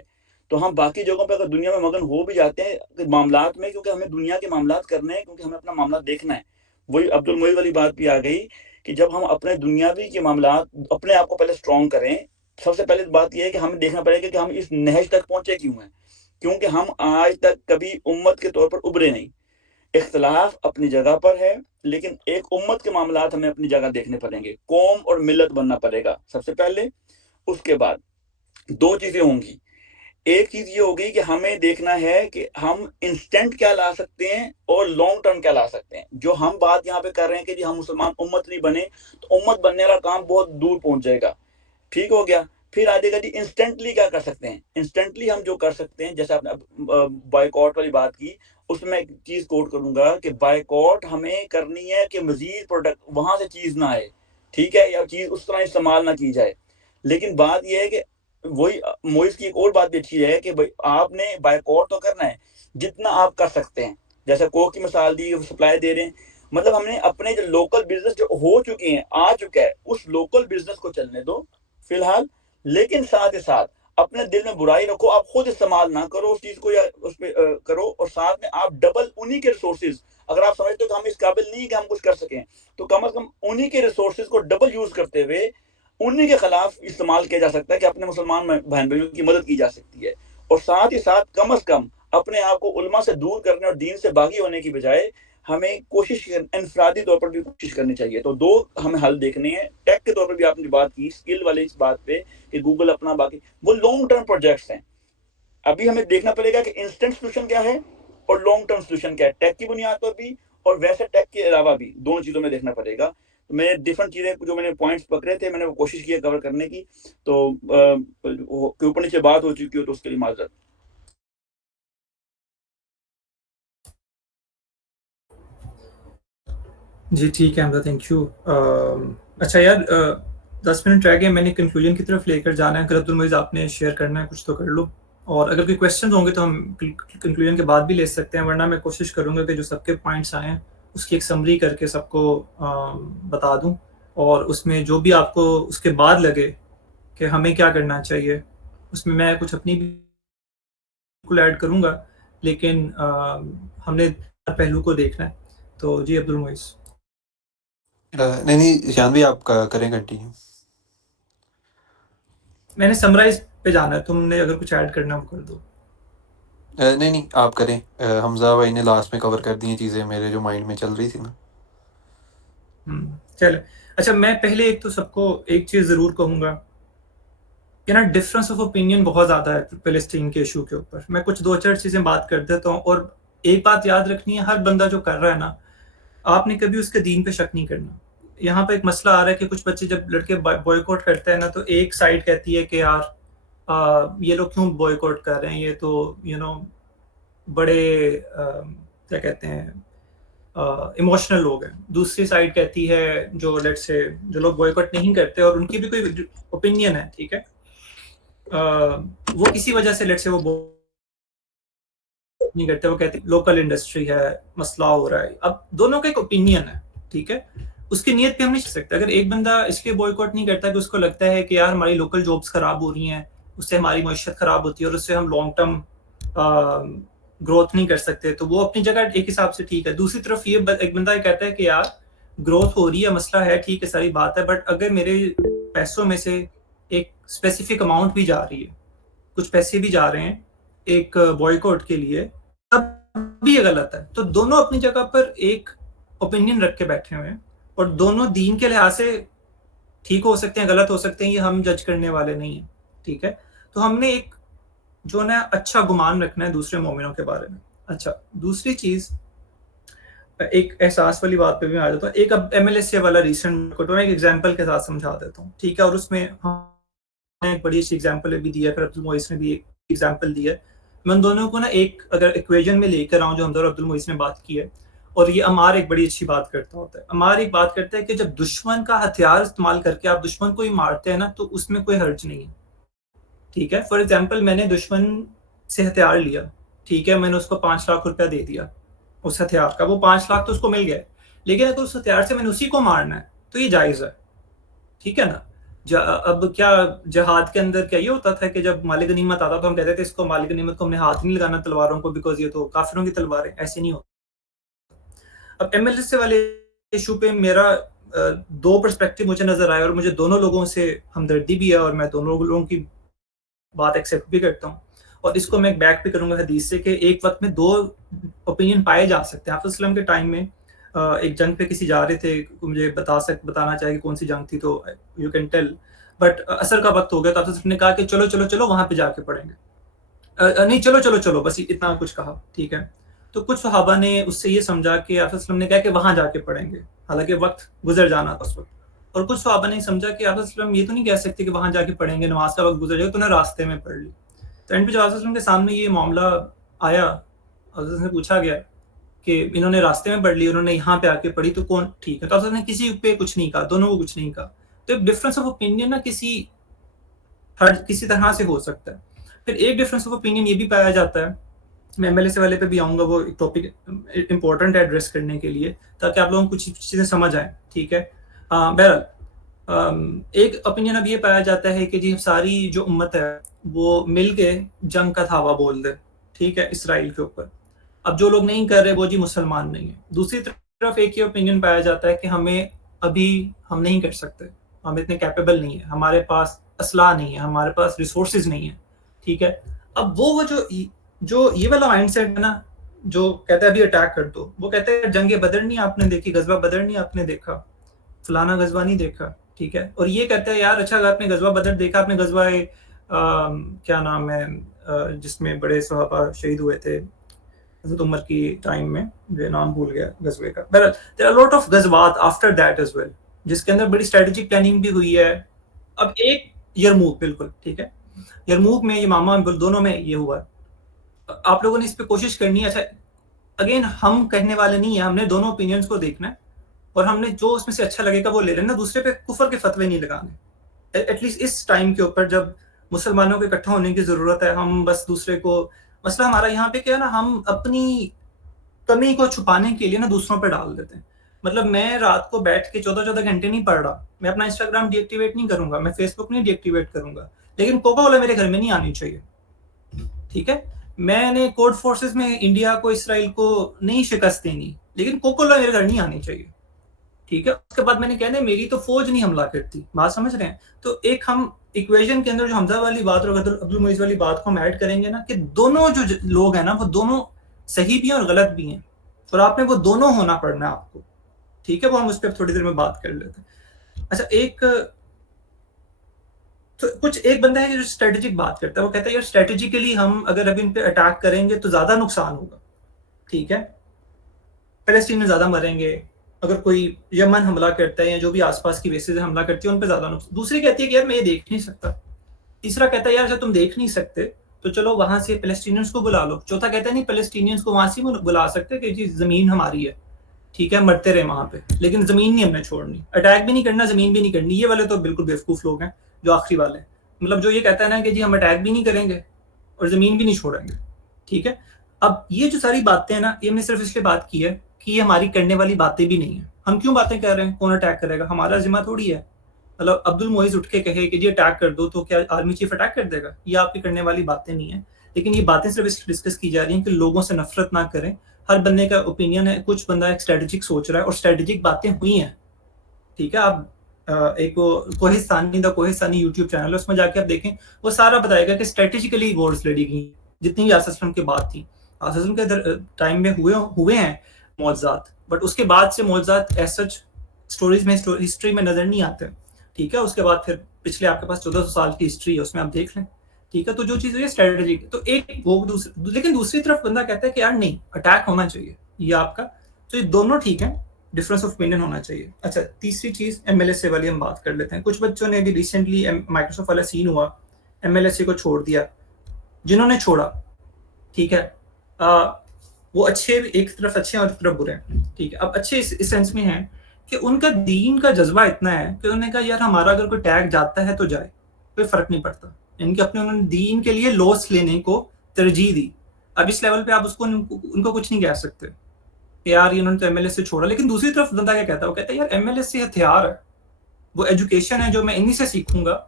تو ہم باقی جگہوں پہ اگر دنیا میں مگن ہو بھی جاتے ہیں معاملات میں, کیونکہ ہمیں دنیا کے معاملات کرنے ہیں, کیونکہ ہمیں اپنا معاملات دیکھنا ہے. وہی عبد المعید والی بات بھی آ گئی کہ جب ہم اپنے دنیاوی کے معاملات اپنے آپ کو پہلے اسٹرانگ کریں. سب سے پہلے بات یہ ہے کہ ہمیں دیکھنا پڑے گا کہ ہم اس نہج تک پہنچے کیوں ہیں, کیونکہ ہم آج تک کبھی امت کے طور پر ابھرے نہیں. اختلاف اپنی جگہ پر ہے لیکن ایک امت کے معاملات ہمیں اپنی جگہ دیکھنے پڑیں گے. قوم اور ملت بننا پڑے گا سب سے پہلے. اس کے بعد دو چیزیں ہوں گی. ایک چیز یہ ہوگی کہ ہمیں دیکھنا ہے کہ ہم انسٹنٹ کیا لا سکتے ہیں اور لانگ ٹرم کیا لا سکتے ہیں. جو ہم بات یہاں پہ کر رہے ہیں کہ جی ہم مسلمان امت نہیں بنے تو امت بننے والا کام بہت دور پہنچ جائے گا, ٹھیک ہو گیا. پھر آ جائے گا جی انسٹنٹلی کیا کر سکتے ہیں. انسٹنٹلی ہم جو کر سکتے ہیں, جیسے آپ نے بائیکاٹ والی بات کی, اس میں ایک چیز کوٹ کروں گا کہ بائیکاٹ ہمیں کرنی ہے کہ مزید پروڈکٹ وہاں سے چیز نہ آئے, ٹھیک ہے, یا چیز اس طرح استعمال نہ کی جائے. لیکن بات یہ ہے کہ وہی موئز کی ایک اور بات بھی اچھی ہے کہ آپ نے بائیکاٹ تو کرنا ہے جتنا آپ کر سکتے ہیں. جیسے کوک کی مثال دی, سپلائی دے رہے ہیں, مطلب ہم نے اپنے جو لوکل بزنس جو ہو چکے ہیں, آ چکا ہے, اس لوکل بزنس کو چلنے دو فی الحال. لیکن ساتھ ہی ساتھ اپنے دل میں برائی رکھو, آپ خود استعمال نہ کرو اس چیز کو یا اس پہ کرو, اور ساتھ میں آپ ڈبل انہی کے ریسورسز, اگر آپ سمجھتے ہو کہ ہم اس قابل نہیں کہ ہم کچھ کر سکیں تو کم از کم انہی کے ریسورسز کو ڈبل یوز کرتے ہوئے انہی کے خلاف استعمال کیا جا سکتا ہے کہ اپنے مسلمان بہن بھائیوں کی مدد کی جا سکتی ہے. اور ساتھ ہی ساتھ کم از کم اپنے آپ کو علماء سے دور کرنے اور دین سے باغی ہونے کی بجائے ہمیں کوشش انفرادی طور پر بھی کوشش کرنی چاہیے. تو دو ہمیں حل دیکھنے ہیں. ٹیک کے طور پر بھی آپ نے بات کی, اسکل والے اس بات پہ کہ گوگل اپنا باقی وہ لانگ ٹرم پروجیکٹس ہیں. ابھی ہمیں دیکھنا پڑے گا کہ انسٹنٹ سولوشن کیا ہے اور لانگ ٹرم سولوشن کیا ہے, ٹیک کی بنیاد پر بھی اور ویسے ٹیک کے علاوہ بھی. دونوں چیزوں میں دیکھنا پڑے گا. میں ڈفرنٹ چیزیں جو میں نے پوائنٹس پکڑے تھے میں نے وہ کوشش کی ہے کور کرنے کی, تو اوپر نیچے بات ہو چکی ہو تو اس کے لیے معذرت. جی ٹھیک ہے حمزہ, تھینک یو. اچھا یار 10 منٹ رہ گئے, میں نے کنکلوژن کی طرف لے کر جانا ہے. اگر عبد المعیز آپ نے شیئر کرنا ہے کچھ تو کر لو, اور اگر کوئی کویشچنز ہوں گے تو ہم کنکلوژن کے بعد بھی لے سکتے ہیں, ورنہ میں کوشش کروں گا کہ جو سب کے پوائنٹس آئے ہیں اس کی ایک سمری کر کے سب کو بتا دوں, اور اس میں جو بھی آپ کو اس کے بعد لگے کہ ہمیں کیا کرنا چاہیے اس میں کچھ اپنی بھی ایڈ کروں گا, لیکن ہم نے پہلو کو دیکھنا ہے. تو جی عبد المعیز. نہیں شان بھی آپ کریں کنٹینیو. میں نے سمرائز پہ جانا ہے, تم نے اگر کچھ ایڈ کرنا وہ کر دو. نہیں آپ کریں. حمزہ بھائی نے لاسٹ میں کور کر دی ہیں چیزیں میرے جو مائنڈ میں چل رہی تھی نا. چلے اچھا, میں پہلے ایک تو سب کو ایک چیز ضرور کہوں گا کہ نا ڈفرینس آف اوپینین بہت زیادہ ہے فلسطین کے ایشو کے اوپر. میں کچھ 2-4 چیزیں بات کر دیتا ہوں, اور ایک بات یاد رکھنی ہے, ہر بندہ جو کر رہا ہے نا, آپ نے کبھی اس کے دین پہ شک نہیں کرنا. یہاں پہ ایک مسئلہ آ رہا ہے کہ کچھ بچے جب لڑکے بوائے کرتے ہیں نا تو ایک سائڈ کہتی ہے کہ یار یہ لوگ کیوں بوائے کر رہے ہیں, یہ تو بڑے کیا کہتے ہیں ایموشنل لوگ ہیں. دوسری سائڈ کہتی ہے جو لیٹ سے جو لوگ بوائے نہیں کرتے اور ان کی بھی کوئی اوپینین ہے, ٹھیک ہے, وہ کسی وجہ سے لیٹ سے وہ نہیں کرتے, وہ کہتے ہیں لوکل انڈسٹری ہے, مسئلہ ہو رہا ہے. اب دونوں کا ایک اوپینین ہے, ٹھیک ہے, اس کی نیت پہ ہم نہیں چل سکتے. اگر ایک بندہ اس لیے بوائیکاٹ نہیں کرتا کہ اس کو لگتا ہے کہ یار ہماری لوکل جابس خراب ہو رہی ہیں, اس سے ہماری معیشت خراب ہوتی ہے اور اس سے ہم لانگ ٹرم گروتھ نہیں کر سکتے, تو وہ اپنی جگہ ایک حساب سے ٹھیک ہے. دوسری طرف یہ ایک بندہ یہ کہتا ہے کہ یار گروتھ ہو رہی ہے, مسئلہ ہے, ٹھیک ہے, ساری بات ہے, بٹ اگر میرے پیسوں میں سے ایک اسپیسیفک اماؤنٹ بھی جا رہی ہے, کچھ پیسے بھی جا رہے ہیں ایک بوائیکاٹ کے لیے, تب بھی یہ غلط ہے. تو دونوں اپنی جگہ پر ایک اوپینین رکھ کے بیٹھے ہوئے ہیں, اور دونوں دین کے لحاظ سے ٹھیک ہو سکتے ہیں, غلط ہو سکتے ہیں, یہ ہم جج کرنے والے نہیں ہیں, ٹھیک ہے. تو ہم نے ایک جو نا اچھا گمان رکھنا ہے دوسرے مومنوں کے بارے میں. اچھا, دوسری چیز ایک احساس والی بات پہ بھی آ جاتا ہوں. ایک اب ایم ایل ایس والا ریسنٹ کو میں ایک ایگزامپل کے ساتھ سمجھا دیتا ہوں, ٹھیک ہے, اور اس میں ہم نے ایک بڑی اچھی ایگزامپل بھی دی ہے, پھر عبد المعیز نے بھی ایک ایگزامپل دی ہے. میں ان دونوں کو نا ایک اگر ایکویژن میں لے کر آؤں جو ہمدر عبد المعیز نے بات کی ہے, اور یہ عمار ایک بڑی اچھی بات کرتا ہوتا ہے. عمار ایک بات کرتا ہے کہ جب دشمن کا ہتھیار استعمال کر کے آپ دشمن کو ہی مارتے ہیں نا, تو اس میں کوئی حرج نہیں ہے, ٹھیک ہے. فار ایگزامپل میں نے دشمن سے ہتھیار لیا, ٹھیک ہے, میں نے اس کو 5 لاکھ روپیہ دے دیا اس ہتھیار کا, وہ 5 لاکھ تو اس کو مل گیا, لیکن اگر اس ہتھیار سے میں نے اسی کو مارنا ہے تو یہ جائز ہے, ٹھیک ہے نا. اب کیا جہاد کے اندر کیا یہ ہوتا تھا کہ جب مال غنیمت آتا تو ہم کہتے تھے اس کو مال غنیمت کو ہم نے ہاتھ نہیں لگانا تلواروں کو, بیکاز یہ تو کافروں کی تلواریں, ایسے نہیں ہوتا. اب ایم ایل ایس والے ایشو پہ میرا 2 پرسپیکٹو مجھے نظر آئے, اور مجھے دونوں لوگوں سے ہمدردی بھی ہے, اور میں دونوں لوگوں کی بات ایکسیپٹ بھی کرتا ہوں, اور اس کو میں بیک بھی کروں گا حدیث سے کہ ایک وقت میں 2 اوپینین پائے جا سکتے ہیں. حافظ وسلم کے ٹائم میں ایک جنگ پہ کسی جا رہے تھے, مجھے بتانا چاہیے کہ کون سی جنگ تھی, تو یو کین ٹیل, بٹ اثر کا وقت ہو گیا, تو حافظ وسلم نے کہا کہ چلو چلو چلو وہاں پہ جا کے پڑھیں گے, نہیں چلو چلو چلو, بس اتنا کچھ کہا, ٹھیک ہے. تو کچھ صحابہ نے اس سے یہ سمجھا کہ حافظ وسلم نے کہا کہ وہاں جا کے پڑھیں گے, حالانکہ وقت گزر جانا تھا اس وقت. اور کچھ صحابہ نے سمجھا کہ حافظ وسلم یہ تو نہیں کہہ سکتے کہ وہاں جا کے پڑھیں گے, نماز کا وقت گزر جائے, تو انہیں راستے میں پڑھ لی. تو اینڈ پہ جب حافظ وسلم کے سامنے یہ معاملہ آیا, حضرت سے پوچھا گیا کہ انہوں نے راستے میں پڑھ لی, انہوں نے یہاں پہ آ کے پڑھی, تو کون ٹھیک ہے. تو حضرت نے کسی پہ کچھ نہیں کہا, دونوں کو کچھ نہیں کہا. تو ایک ڈفرینس آف اوپینین نا کسی طرح سے ہو سکتا ہے. پھر ایک ڈفرینس آف اوپینین یہ بھی پایا جاتا ہے, میں ایم ایل ایس والے پہ بھی آؤں گا, وہ ایک ٹاپک امپورٹنٹ ہے ایڈریس کرنے کے لیے, تاکہ آپ لوگوں کو کچھ چیزیں سمجھ آئیں, ٹھیک ہے. بہرحال ایک اوپینین اب یہ پایا جاتا ہے کہ جی ساری جو امت ہے وہ مل کے جنگ کا دھاوا بول دے, ٹھیک ہے, اسرائیل کے اوپر. اب جو لوگ نہیں کر رہے وہ جی مسلمان نہیں ہیں. دوسری طرف ایک یہ اوپینین پایا جاتا ہے کہ ہم نہیں کر سکتے, ہم اتنے کیپیبل نہیں ہیں, ہمارے پاس اسلحہ نہیں ہے, ہمارے پاس ریسورسز نہیں ہیں, ٹھیک ہے. اب وہ جو یہ والا مائنڈ سیٹ ہے نا, جو کہتا ہے ابھی اٹیک کر دو, وہ کہتا ہے جنگ بدر نہیں آپ نے دیکھی, غزوہ بدر نہیں آپ نے دیکھا, فلانا غزوہ نہیں دیکھا, ٹھیک ہے. اور یہ کہتا ہے یار اچھا اگر آپ نے غزوہ بدر دیکھا, آپ نے غزوہ کیا نام ہے جس میں بڑے صحابہ شہید ہوئے تھے حضرت عمر کی ٹائم میں, مجھے نام بھول گیا غزوے کا. there are a lot of غزوات after that as well جس کے اندر بڑی اسٹریٹجک پلاننگ بھی ہوئی ہے. اب ایک یرموک, بالکل ٹھیک ہے, یرموک میں یمامہ دونوں میں یہ ہوا ہے. آپ لوگوں نے اس پہ کوشش کرنی ہے. اچھا اگین ہم کہنے والے نہیں ہیں, ہم نے دونوں اوپینینز کو دیکھنا ہے, اور ہم نے جو اس میں سے اچھا لگے گا وہ لے لینا, دوسرے پہ کفر کے فتوے نہیں لگانے. ایٹ لیسٹ اس ٹائم کے اوپر جب مسلمانوں کے اکٹھا ہونے کی ضرورت ہے, ہم بس دوسرے کو, مسئلہ ہمارا یہاں پہ کیا ہے نا, ہم اپنی کمی کو چھپانے کے لیے نا دوسروں پہ ڈال دیتے ہیں. مطلب میں رات کو بیٹھ کے 14 گھنٹے نہیں پڑھ رہا, میں اپنا انسٹاگرام ڈی ایکٹیویٹ نہیں کروں گا, میں فیس بک نہیں ڈی ایکٹیویٹ کروں گا, لیکن کوکا کولا میرے گھر میں نہیں آنی چاہیے, ٹھیک ہے. میں نے کوڈ فورسز میں انڈیا کو, اسرائیل کو نہیں شکست دینی, لیکن کوکا کولا میرے گھر نہیں آنی چاہیے, ٹھیک ہے. اس کے بعد میں نے کہنا میری تو فوج نہیں حملہ کرتی, بات سمجھ رہے ہیں. تو ایک ہم ایکویژن کے اندر جو حمزہ والی بات اور عبد المعیز والی بات کو ہم ایڈ کریں گے نا, کہ دونوں جو لوگ ہیں نا وہ دونوں صحیح بھی ہیں اور غلط بھی ہیں, اور آپ نے وہ دونوں ہونا پڑنا ہے آپ کو, ٹھیک ہے. وہ ہم اس پہ تھوڑی دیر میں بات کر لیتے ہیں. اچھا ایک بندہ ہے جو اسٹریٹجک بات کرتا ہے, وہ کہتا ہے یار اسٹریٹجیکلی ہم اگر ابھی ان پہ اٹیک کریں گے تو زیادہ نقصان ہوگا, ٹھیک ہے, فلسطین میں زیادہ مریں گے. اگر کوئی یمن حملہ کرتا ہے یا جو بھی آس پاس کی بیسز حملہ کرتی ہے ان پہ زیادہ نقصان. دوسری کہتی ہے کہ یار میں یہ دیکھ نہیں سکتا. تیسرا کہتا ہے یار جب تم دیکھ نہیں سکتے تو چلو وہاں سے فلسطینیئنس کو بلا لو. چوتھا کہتا ہے نہیں فلسطینیئنس کو وہاں سے بلا سکتے کہ جی زمین ہماری ہے, ٹھیک ہے, مرتے رہے وہاں پہ, لیکن زمین نہیں ہم نے چھوڑنی, اٹیک بھی نہیں کرنا, زمین بھی نہیں کرنی. یہ والے تو بالکل بیوقوف لوگ ہیں جو آخری والے ہیں, مطلب جو یہ کہتا ہے نا کہ جی ہم اٹیک بھی نہیں کریں گے اور زمین بھی نہیں چھوڑیں گے, ٹھیک ہے. اب یہ جو ساری باتیں ہیں نا، یہ ہم نے صرف اس لیے بات کی ہے کہ یہ ہماری کرنے والی باتیں بھی نہیں ہیں. ہم کیوں باتیں کر رہے ہیں؟ کون اٹیک کرے گا؟ ہمارا ذمہ تھوڑی ہے. مطلب عبد المعز اٹھ کے کہے کہ جی اٹیک کر دو، تو کیا آرمی چیف اٹیک کر دے گا؟ یہ آپ کی کرنے والی باتیں نہیں ہیں. لیکن یہ باتیں صرف اس ڈسکس کی جا رہی ہیں کہ لوگوں سے نفرت نہ کریں. ہر بندے کا اوپینین ہے. کچھ بندہ ایک اسٹریٹجک سوچ رہا ہے اور اسٹریٹجک باتیں ہوئی ہیں. ٹھیک ہے، آپ ایک کوہستانی یوٹیوب چینل ہے، اس میں جا کے آپ دیکھیں، وہ سارا بتائے گا کہ اسٹریٹجیکلی وارز لڑی گئی جتنی بھی آصف اسلم کی بات تھی. آصف اسلم کے ٹائم میں ہوئے ہیں معجزات، بٹ اس کے بعد سے معجزات ایز سچ اسٹوریز میں ہسٹری میں نظر نہیں آتے. ٹھیک ہے، اس کے بعد پھر پچھلے آپ کے پاس 1400 سال کی ہسٹری ہے، اس میں آپ دیکھ لیں. ٹھیک ہے، تو جو چیز ہوئی ہے اسٹریٹجک. تو ایک وہ لیکن دوسری طرف بندہ کہتا ہے کہ یار نہیں، اٹیک ہونا چاہیے یہ آپ کا. تو یہ دونوں ٹھیک ہے، ڈفرینس آف اوپینین ہونا چاہیے. اچھا، تیسری چیز ایم ایل ایس اے والی ہم بات کر لیتے ہیں. کچھ بچوں نے بھی ریسنٹلی مائکروسافٹ والا سین ہوا، ایم ایل ایس اے کو چھوڑ دیا. جنہوں نے چھوڑا، ٹھیک ہے، وہ اچھے، ایک طرف اچھے اور ایک طرف برے ہیں. ٹھیک ہے، اب اچھے اس سینس میں ہیں کہ ان کا دین کا جذبہ اتنا ہے کہ انہوں نے کہا یار ہمارا اگر کوئی ٹیگ جاتا ہے تو جائے، کوئی فرق نہیں پڑتا. ان کے اپنے انہوں نے دین کے لیے لوس لینے کو ترجیح دی. اب اس لیول پہ آپ اس کو ان کو کچھ نہیں کہہ سکتے کہ یار انہوں نے تو ایم ایل ایس سے چھوڑا. لیکن دوسری طرف بندہ کیا کہتا ہے؟ وہ کہتا ہے یار ایم ایل ایس سے ہتھیار ہے، وہ ایجوکیشن ہے جو میں انہی سے سیکھوں گا،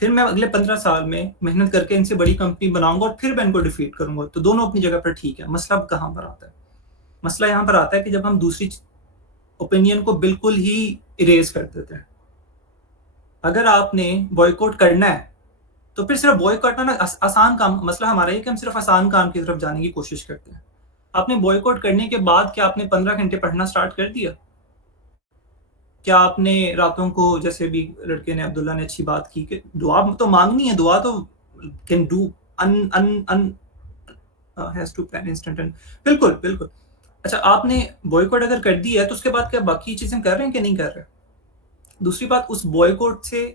پھر میں اگلے 15 سال میں محنت کر کے ان سے بڑی کمپنی بناؤں گا اور پھر میں ان کو ڈیفیٹ کروں گا. تو دونوں اپنی جگہ پر ٹھیک ہے. مسئلہ کہاں پر آتا ہے؟ مسئلہ یہاں پر آتا ہے کہ جب ہم دوسری اوپینین کو بالکل ہی اریز کر دیتے ہیں. اگر آپ نے بوائیکاٹ کرنا ہے تو پھر صرف بوائیکاٹ کرنا آسان کام. مسئلہ ہمارا یہ کہ ہم صرف آسان کام کی طرف جانے کی کوشش کرتے ہیں. آپ نے بوائیکاٹ کرنے کے بعد کیا آپ نے 15 گھنٹے پڑھنا سٹارٹ کر دیا؟ کیا آپ نے راتوں کو، جیسے بھی لڑکے نے عبداللہ نے اچھی بات کی کہ دعا تو مانگنی ہے، دعا تو can do has to plan instant. بالکل بالکل. اچھا، آپ نے بوائیکاٹ اگر کر دی ہے تو اس کے بعد کیا باقی چیزیں کر رہے ہیں کہ نہیں کر رہے؟ دوسری بات، اس بوائیکاٹ سے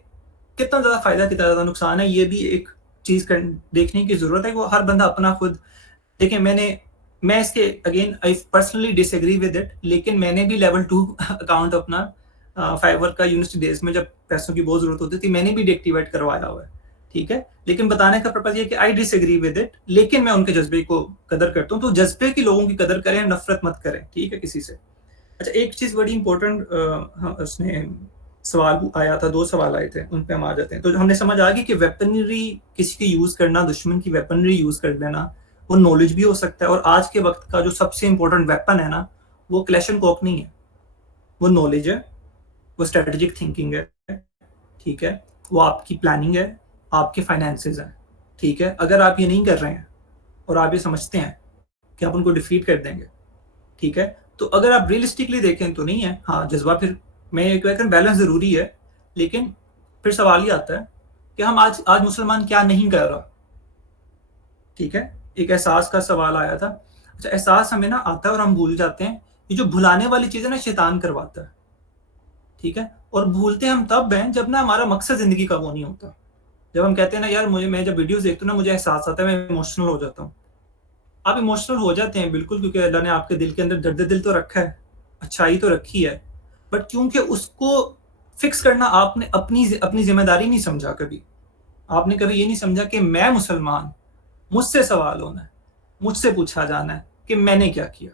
کتنا زیادہ فائدہ کتنا زیادہ نقصان ہے، یہ بھی ایک چیز دیکھنے کی ضرورت ہے. وہ ہر بندہ اپنا خود دیکھیں. میں اس کے again I personally disagree with it, لیکن میں نے بھی لیول 2 اکاؤنٹ اپنا فائیور کا یونیورسٹی ڈیز میں جب پیسوں کی بہت ضرورت ہوتی تھی میں نے بھی ڈی ایکٹیویٹ کروایا ہوا ہے. ٹھیک ہے، لیکن بتانے کا پرپز یہ کہ آئی ڈس ایگری ود اٹ، لیکن میں ان کے جذبے کو قدر کرتا ہوں. تو جذبے کی لوگوں کی قدر کریں، نفرت مت کریں. ٹھیک ہے، کسی سے. اچھا، ایک چیز بڑی امپورٹنٹ اس نے سوال آیا تھا، 2 سوال آئے تھے، ان پہ ہم آ جاتے ہیں. تو ہم نے سمجھ آ گئی کہ ویپنری کسی کی یوز کرنا، دشمن کی ویپنری یوز کر لینا، وہ نالج بھی ہو سکتا ہے. اور آج کے وقت کا جو سب سے امپورٹنٹ ویپن ہے نا، وہ کلیش اینڈ کوک نہیں ہے، وہ نالج ہے، وہ اسٹریٹجک تھنکنگ ہے. ٹھیک ہے، وہ آپ کی پلاننگ ہے، آپ کے فائنینسز ہیں. ٹھیک ہے، اگر آپ یہ نہیں کر رہے ہیں اور آپ یہ سمجھتے ہیں کہ آپ ان کو ڈیفیٹ کر دیں گے، ٹھیک ہے، تو اگر آپ ریئلسٹکلی دیکھیں تو نہیں ہے. ہاں، جذبہ، پھر میں یہ کہتا ہوں بیلنس ضروری ہے، لیکن پھر سوال یہ آتا ہے کہ ہم آج مسلمان کیا نہیں کر رہا. ٹھیک ہے، ایک احساس کا سوال آیا تھا. اچھا، احساس ہمیں نا آتا ہے اور ہم بھول جاتے ہیں. یہ جو بھلانے والی چیز ہے نا، شیطان کرواتا ہے. ٹھیک ہے، اور بھولتے ہم تب ہیں جب نا ہمارا مقصد زندگی کا وہ نہیں ہوتا. جب ہم کہتے ہیں نا یار میں جب ویڈیوز دیکھتا ہوں نا مجھے احساس آتا ہے، میں ایموشنل ہو جاتا ہوں. آپ ایموشنل ہو جاتے ہیں بالکل، کیونکہ اللہ نے آپ کے دل کے اندر درد دل تو رکھا ہے، اچھائی تو رکھی ہے، بٹ کیونکہ اس کو فکس کرنا آپ نے اپنی ذمہ داری نہیں سمجھا. کبھی آپ نے کبھی یہ نہیں سمجھا کہ میں مسلمان، مجھ سے سوال ہونا ہے، مجھ سے پوچھا جانا ہے کہ میں نے کیا کیا.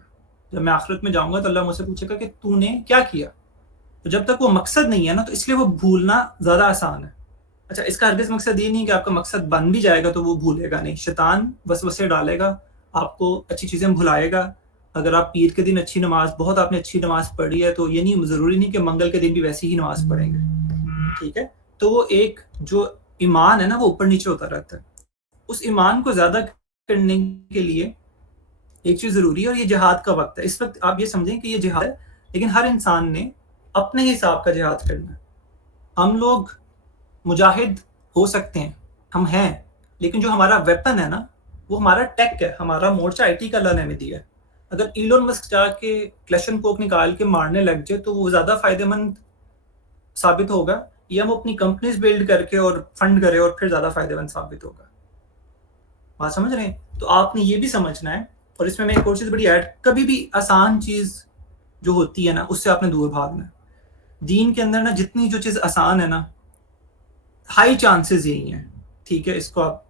جب میں آخرت میں جاؤں گا تو اللہ مجھ سے پوچھے گا کہ تو نے کیا کیا. تو جب تک وہ مقصد نہیں ہے نا، تو اس لیے وہ بھولنا زیادہ آسان ہے. اچھا، اس کا ہرگز مقصد یہ نہیں کہ آپ کا مقصد بن بھی جائے گا تو وہ بھولے گا نہیں. شیطان وسوسے ڈالے گا، آپ کو اچھی چیزیں بھلائے گا. اگر آپ پیر کے دن اچھی نماز، بہت آپ نے اچھی نماز پڑھی ہے، تو یہ نہیں ضروری نہیں کہ منگل کے دن بھی ویسی ہی نماز پڑھیں گے. ٹھیک ہے، تو وہ ایک جو ایمان ہے نا، وہ اوپر نیچے ہوتا رہتا ہے. اس ایمان کو زیادہ کرنے کے لیے ایک چیز ضروری ہے، اور یہ جہاد کا وقت ہے. اس وقت آپ یہ سمجھیں کہ یہ جہاد ہے، لیکن ہر انسان نے اپنے حساب کا جہاد کرنا ہے. ہم لوگ مجاہد ہو سکتے ہیں، ہم ہیں، لیکن جو ہمارا ویپن ہے نا، وہ ہمارا ٹیک ہے، ہمارا مورچہ آئی ٹی کا اللہ نے ہمیں دیا ہے. اگر ایلون مسک جا کے کلیش اینڈ کوک نکال کے مارنے لگ جائے تو وہ زیادہ فائدہ مند ثابت ہوگا، یا ہم اپنی کمپنیز بلڈ کر کے اور فنڈ کرے اور پھر زیادہ فائدہ مند ثابت ہوگا. بات سمجھ رہے ہیں؟ تو آپ نے یہ بھی سمجھنا ہے. اور اس میں ایک اور چیز بڑی ایڈ، کبھی بھی آسان چیز جو ہوتی ہے نا، اس سے آپ نے دور بھاگنا ہے. دین کے اندر نا جتنی جو چیز آسان ہے نا، ہائی چانسز یہی ہیں. ٹھیک ہے، اس کو آپ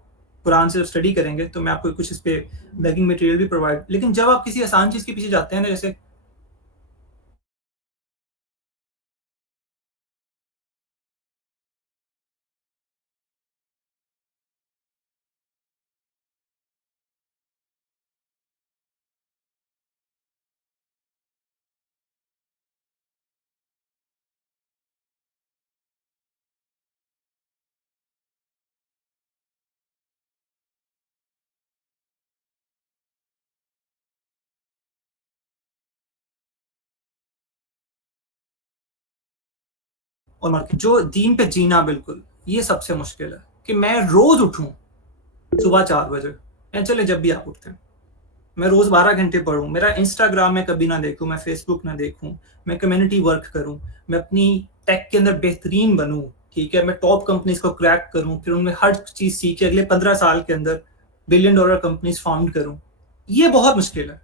قرآن سے جب اسٹڈی کریں گے تو میں آپ کو کچھ اس پہ بیکنگ مٹیریل بھی پرووائڈ، لیکن جب آپ کسی آسان چیز کے پیچھے جاتے ہیں نا، جیسے اور جو دین پہ جینا بالکل یہ سب سے مشکل ہے، کہ میں روز اٹھوں صبح 4 بجے، چلے جب بھی آپ اٹھتے ہیں، میں روز 12 گھنٹے پڑھوں، میرا انسٹاگرام میں کبھی نہ دیکھوں، میں فیس بک نہ دیکھوں، میں کمیونٹی ورک کروں، میں اپنی ٹیک کے اندر بہترین بنوں، ٹھیک ہے، میں ٹاپ کمپنیز کو کریک کروں، پھر ان میں ہر چیز سیکھ کے اگلے 15 سال کے اندر $1 بلین کمپنیز فاؤنڈ کروں. یہ بہت مشکل ہے.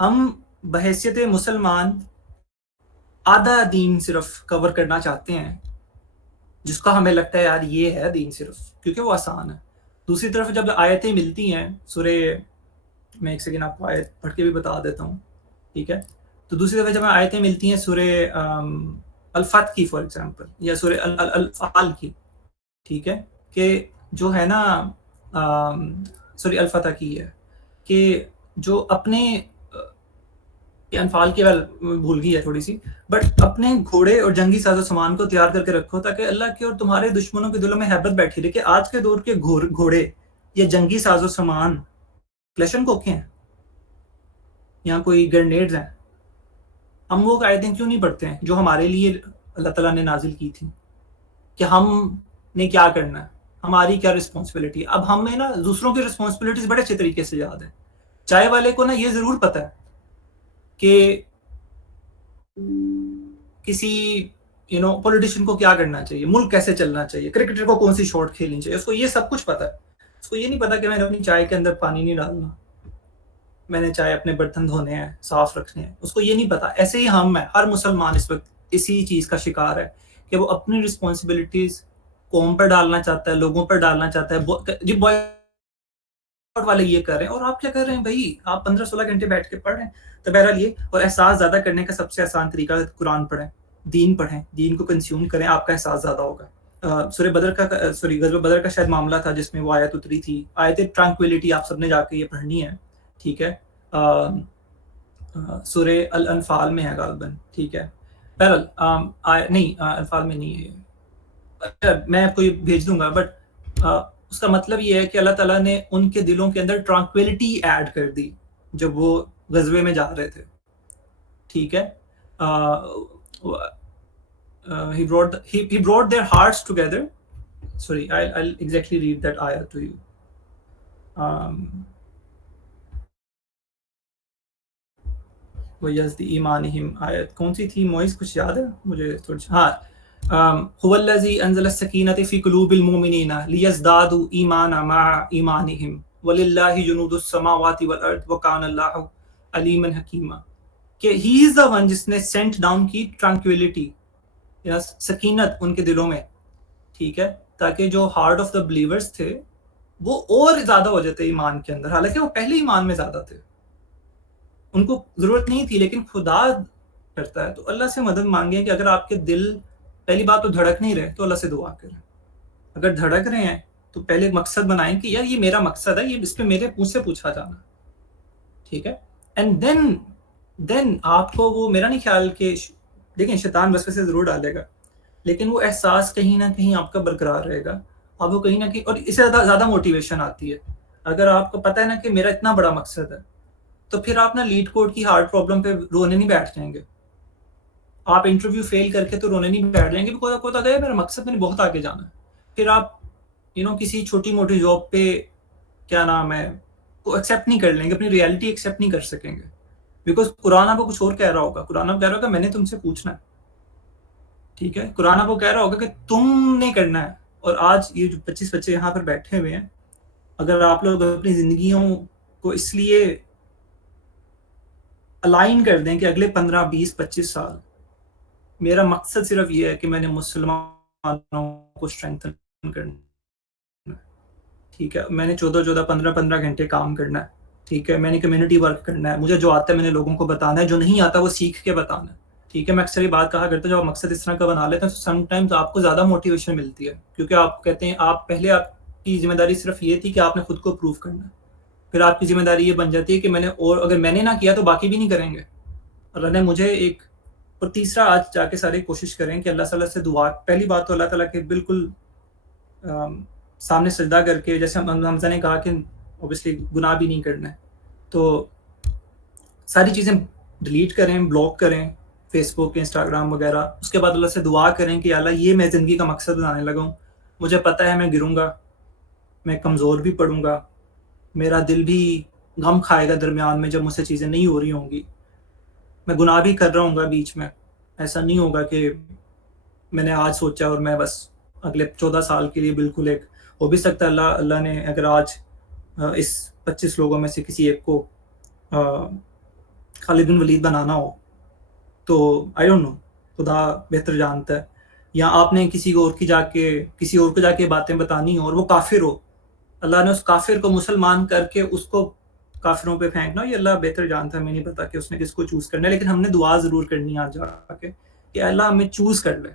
ہم بحیثیت مسلمان آدھا دین صرف کور کرنا چاہتے ہیں، جس کا ہمیں لگتا ہے یار یہ ہے دین صرف، کیونکہ وہ آسان ہے. دوسری طرف جب آیتیں ملتی ہیں سورہ، میں ایک سیکنڈ آپ کو آیت پڑھ کے بھی بتا دیتا ہوں، ٹھیک ہے، تو دوسری دفعہ جب آیتیں ملتی ہیں سورہ الفتح کی فار ایگزامپل، یا سورہ الفال کی، ٹھیک ہے، کہ جو ہے نا سورہ الفتح کی ہے، کہ جو اپنے انفال کی بھول گئی ہے تھوڑی سی، بٹ اپنے گھوڑے اور جنگی ساز و سامان کو تیار کر کے رکھو تاکہ اللہ کے اور تمہارے دشمنوں کے دلوں میں حیبت بیٹھی رہے. کہ آج کے دور کے گھوڑے یا جنگی ساز و سامان کلیشن کوکے ہیں یا کوئی گرنیڈز ہیں. ہم وہ آیتیں کیوں نہیں پڑھتے ہیں جو ہمارے لیے اللہ تعالیٰ نے نازل کی تھی، کہ ہم نے کیا کرنا ہے، ہماری کیا رسپانسبلٹی ہے. اب ہمیں نا دوسروں کی رسپانسبلٹیز بڑے اچھے طریقے سے یاد ہے. چائے والے کو نا یہ ضرور پتہ ہے کہ کسی پولیٹیشین کو کیا کرنا چاہیے، ملک کیسے چلنا چاہیے، کرکٹر کو کون سی شاٹ کھیلنی چاہیے، اس کو یہ سب کچھ پتا ہے. اس کو یہ نہیں پتا کہ میں نے اپنی چائے کے اندر پانی نہیں ڈالنا، میں نے چائے اپنے برتن دھونے ہیں، صاف رکھنے ہیں، اس کو یہ نہیں پتا. ایسے ہی ہم ہیں، ہر مسلمان اس وقت اسی چیز کا شکار ہے کہ وہ اپنی رسپانسبلٹیز قوم پر ڈالنا چاہتا ہے، لوگوں پر ڈالنا چاہتا ہے. جی بوائے والے یہ کر رہے ہیں اور آپ کیا کر رہے ہیں بھائی، آپ 15-16 گھنٹے بیٹھ کے پڑھ رہے ہیں. تو بہرحال یہ، اور احساس زیادہ کرنے کا سب سے آسان طریقہ قرآن پڑھیں، دین پڑھیں، دین کو کنزیوم کریں، آپ کا احساس زیادہ ہوگا. سورہ بدر کا غزوہ بدر کا شاید معاملہ تھا جس میں وہ آیت اتری تھی، آیت ٹرانکویلٹی، آپ سب نے جا کے یہ پڑھنی ہے، ٹھیک ہے. سورہ الانفال میں ہے غالباً، ٹھیک ہے. بہرحال نہیں، انفال میں نہیں ہے، میں آپ کو یہ بھیج دوں گا. بٹ اس کا مطلب یہ ہے کہ اللہ تعالیٰ نے ان کے دلوں کے اندر ٹرانکویلٹی ایڈ کر دی جب وہ غزوے میں جا رہے تھے، ٹھیک ہے. he brought their hearts together. Sorry, I'll exactly read that ayah to you. وَيَزْدِ إِيمَانِهِمْ آیت کون سی تھی موئس، کچھ یاد ہے مجھے تھوڑی سی؟ ہاں، هو الذي انزل السكينة في قلوب المؤمنين ليزدادوا ایمانا مع ایمانهم وللہ جنود السماوات والارض وكان اللہ علیما حکیما. کہ ہی از دا ون جس نے سینٹ ڈاؤن کی ٹرانکویلٹی یا سکینت ان کے دلوں میں، ٹھیک ہے، تاکہ جو ہارٹ آف دا بلیورز تھے وہ اور زیادہ ہو جاتے ایمان کے اندر، حالانکہ وہ پہلے ایمان میں زیادہ تھے، ان کو ضرورت نہیں تھی، لیکن خدا کرتا ہے. تو اللہ سے مدد مانگیں کہ اگر آپ کے دل پہلی بات تو دھڑک نہیں رہے تو اللہ سے دعا کریں. اگر دھڑک رہے ہیں تو پہلے مقصد بنائیں کہ یار یہ میرا مقصد ہے، یہ اس پہ میرے منہ سے پوچھا جانا، ٹھیک ہے. اینڈ دین آپ کو وہ، میرا نہیں خیال کہ دیکھیں شیطان وسوسے ضرور ڈالے گا، لیکن وہ احساس کہیں نہ کہیں آپ کا برقرار رہے گا. آپ کو کہیں نہ کہیں، اور اس سے زیادہ موٹیویشن آتی ہے اگر آپ کو پتہ ہے نا کہ میرا اتنا بڑا مقصد ہے. تو پھر آپ نا لیڈ کوڈ کی ہارڈ پرابلم پہ رونے نہیں بیٹھ جائیں گے، آپ انٹرویو فیل کر کے تو رونے نہیں بیٹھ جائیں گے، کو تو گیا میرا مقصد، میں نے بہت آگے جانا ہے. پھر آپ کسی چھوٹی موٹی جاب پہ کیا نام ہے کو ایکسیپٹ نہیں کر لیں گے، اپنی ریالٹی ایکسیپٹ نہیں کر سکیں گے، بیکاز قرآن آپ کو کچھ اور کہہ رہا ہوگا. قرآن آپ کہہ رہا ہوگا میں نے تم سے پوچھنا ہے، ٹھیک ہے. قرآن آپ کو کہہ رہا ہوگا کہ تم نے کرنا ہے. اور آج یہ جو 25 بچے یہاں پر بیٹھے ہوئے ہیں، اگر آپ لوگ اپنی زندگیوں کو اس لیے الائن کر دیں کہ اگلے 15 20 25 سال میرا مقصد صرف یہ ہے کہ میں نے مسلمانوں کو اسٹرینتھن کرنا، ٹھیک ہے. میں نے 15 گھنٹے کام کرنا ہے. ٹھیک ہے, میں نے کمیونٹی ورک کرنا ہے, مجھے جو آتا ہے میں نے لوگوں کو بتانا ہے, جو نہیں آتا وہ سیکھ کے بتانا ہے. ٹھیک ہے, میں اکثر یہ بات کہا کرتا ہوں جب آپ مقصد اس طرح کا بنا لیتے ہیں تو سم ٹائمز آپ کو زیادہ موٹیویشن ملتی ہے, کیونکہ آپ کہتے ہیں آپ پہلے آپ کی ذمہ داری صرف یہ تھی کہ آپ نے خود کو پروف کرنا ہے, پھر آپ کی ذمہ داری یہ بن جاتی ہے کہ میں نے, اور اگر میں نے نہ کیا تو باقی بھی نہیں کریں گے. اللہ نے مجھے ایک, اور تیسرا آج جا کے سارے کوشش کریں کہ اللہ تعالیٰ سے دعا, پہلی بات تو اللہ تعالیٰ کے بالکل سامنے سجدہ کر کے, جیسے حمزہ نے کہا کہ اوبیسلی گناہ بھی نہیں کرنا ہے, تو ساری چیزیں ڈیلیٹ کریں, بلاک کریں, فیس بک, انسٹاگرام وغیرہ. اس کے بعد اللہ سے دعا کریں کہ اللہ یہ میں زندگی کا مقصد بنانے لگا ہوں, مجھے پتہ ہے میں گروں گا, میں کمزور بھی پڑوں گا, میرا دل بھی غم کھائے گا درمیان میں جب مجھ سے چیزیں نہیں ہو رہی ہوں گی, میں گناہ بھی کر رہا ہوں گا بیچ میں. ایسا نہیں ہوگا کہ میں نے آج سوچا اور میں بس اگلے 14 سال کے لیے بالکل ایک, ہو بھی سکتا ہے اللہ نے اگر آج اس 25 لوگوں میں سے کسی ایک کو خالد بن ولید بنانا ہو تو آئی ڈونٹ نو, خدا بہتر جانتا ہے. یا آپ نے کسی اور کو جا کے باتیں بتانی ہو اور وہ کافر ہو, اللہ نے اس کافر کو مسلمان کر کے اس کو کافروں پہ پھینکنا, یہ اللہ بہتر جانتا ہے, میں نہیں پتا کہ اس نے کس کو چوز کرنا ہے, لیکن ہم نے دعا ضرور کرنی ہے آج جا کے کہ اللہ ہمیں چوز کر لے.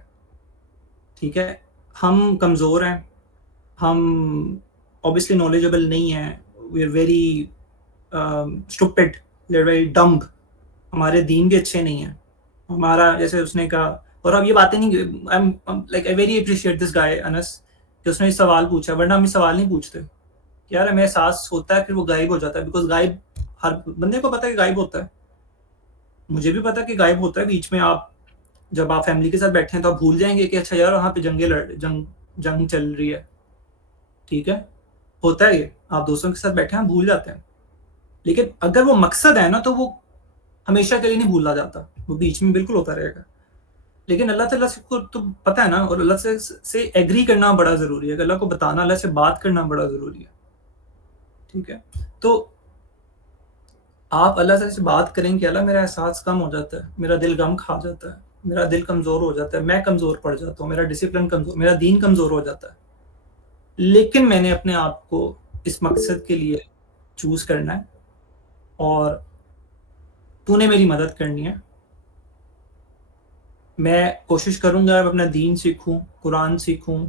ٹھیک ہے, ہم کمزور ہیں, ہم obviously knowledgeable نہیں ہیں, we are very stupid, we are very dumb, ہمارے دین بھی اچھے نہیں ہیں ہمارا, جیسے اس نے کہا. اور اب یہ باتیں نہیں, I very appreciate this guy انس کہ اس نے یہ سوال پوچھا, ورنہ ہم یہ سوال نہیں پوچھتے. یار ہمیں احساس ہوتا ہے پھر وہ غائب ہو جاتا ہے, بیکاز غائب ہر بندے کو پتا ہے کہ غائب ہوتا ہے, مجھے بھی پتا کہ غائب ہوتا ہے بیچ میں. آپ جب آپ فیملی کے ساتھ بیٹھے ہیں تو آپ بھول جائیں گے کہ اچھا یار وہاں پہ جنگ چل رہی ہے. ٹھیک ہے, ہوتا ہے یہ, آپ دوستوں کے ساتھ بیٹھے ہیں بھول جاتے ہیں, لیکن اگر وہ مقصد ہے نا تو وہ ہمیشہ کے لیے نہیں بھولا جاتا, وہ بیچ میں بالکل ہوتا رہے گا. لیکن اللہ تعالیٰ کو تو پتہ ہے نا, اور اللہ سے ایگری کرنا بڑا ضروری ہے, اللہ کو بتانا, اللہ سے بات کرنا بڑا ضروری ہے. ٹھیک ہے, تو آپ اللہ سے بات کریں کہ اللہ میرا احساس کم ہو جاتا ہے, میرا دل غم کھا جاتا ہے, میرا دل کمزور ہو جاتا ہے, میں کمزور پڑ جاتا ہوں, میرا ڈسپلن کمزور, میرا دین کمزور ہو جاتا ہے, لیکن میں نے اپنے آپ کو اس مقصد کے لیے چوز کرنا ہے اور تو نے میری مدد کرنی ہے. میں کوشش کروں گا اپنا دین سیکھوں, قرآن سیکھوں,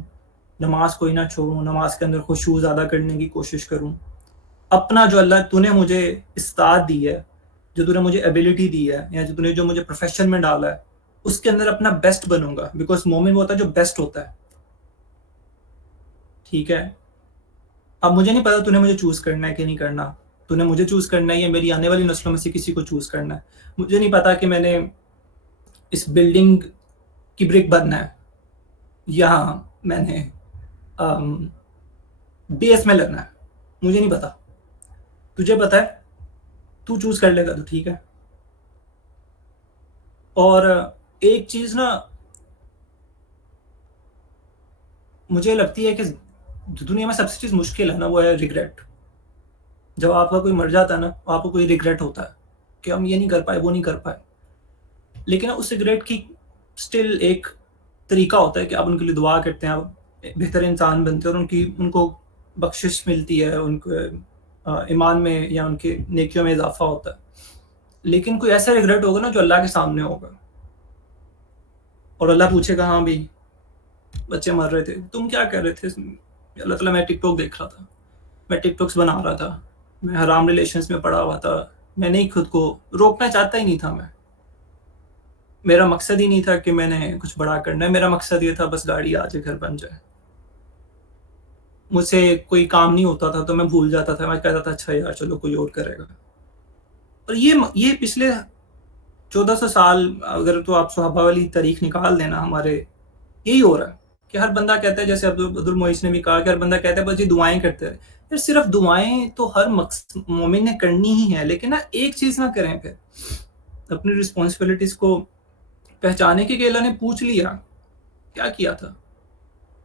نماز کوئی نہ چھوڑوں, نماز کے اندر خشوع زیادہ کرنے کی کوشش کروں. اپنا جو اللہ تو نے مجھے استعداد دی ہے, جو تو نے مجھے ایبیلٹی دی ہے, یا جو تو نے جو مجھے پروفیشن میں ڈالا ہے, اس کے اندر اپنا بیسٹ بنوں گا, بیکاز مومن وہ ہوتا ہے جو بیسٹ ہوتا ہے. ٹھیک ہے, اب مجھے نہیں پتا تو نے مجھے چوز کرنا ہے کہ نہیں کرنا, تو نے مجھے چوز کرنا ہے یا میری آنے والی نسلوں میں سے کسی کو چوز کرنا ہے. مجھے نہیں پتا کہ میں نے اس بلڈنگ کی بریک بننا ہے یا میں نے بی ایس میں لگنا ہے, مجھے نہیں پتا. تجھے پتا ہے, تو چوز کر لے گا تو ٹھیک ہے. اور ایک چیز نا مجھے لگتی ہے کہ دنیا میں سب سے چیز مشکل ہے نا, وہ ہے ریگریٹ. جب آپ کا کوئی مر جاتا ہے نا, آپ کو کوئی ریگریٹ ہوتا ہے کہ ہم یہ نہیں کر پائے, وہ نہیں کر پائے, لیکن اس ریگریٹ کی سٹل ایک طریقہ ہوتا ہے کہ آپ ان کے لیے دعا کرتے ہیں, آپ بہتر انسان بنتے ہیں, اور ان کو بخشش ملتی ہے, ان کو ایمان میں یا ان کے نیکیوں میں اضافہ ہوتا ہے. لیکن کوئی ایسا ریگریٹ ہوگا نا جو اللہ کے سامنے ہوگا, اور اللہ پوچھے گا ہاں بھائی بچے مر رہے تھے, تم کیا کر رہے تھے. اللہ تعالیٰ میں ٹک ٹاک دیکھ رہا تھا, میں ٹک ٹاکس بنا رہا تھا, میں حرام ریلیشنز میں پڑا ہوا تھا, میں نہیں خود کو روکنا چاہتا ہی نہیں تھا, میرا مقصد ہی نہیں تھا کہ میں نے کچھ بڑا کرنا ہے, میرا مقصد یہ تھا بس گاڑی آ جائے, گھر بن جائے. مجھ سے کوئی کام نہیں ہوتا تھا تو میں بھول جاتا تھا, میں کہتا تھا اچھا یار چلو کوئی اور کرے گا. اور یہ پچھلے 1400 سال اگر تو آپ صحابہ والی تاریخ نکال دینا, ہمارے یہی ہو رہا ہے کہ ہر بندہ کہتا ہے, جیسے عبدالمعیز نے بھی کہا کہ ہر بندہ کہتا ہے بس یہ دعائیں کرتے رہے. پھر صرف دعائیں تو ہر مومن نے کرنی ہی ہے, لیکن نا ایک چیز نہ کریں, پھر اپنی رسپانسبلٹیز کو پہچانے کہ اللہ نے پوچھ لیا کیا کیا تھا,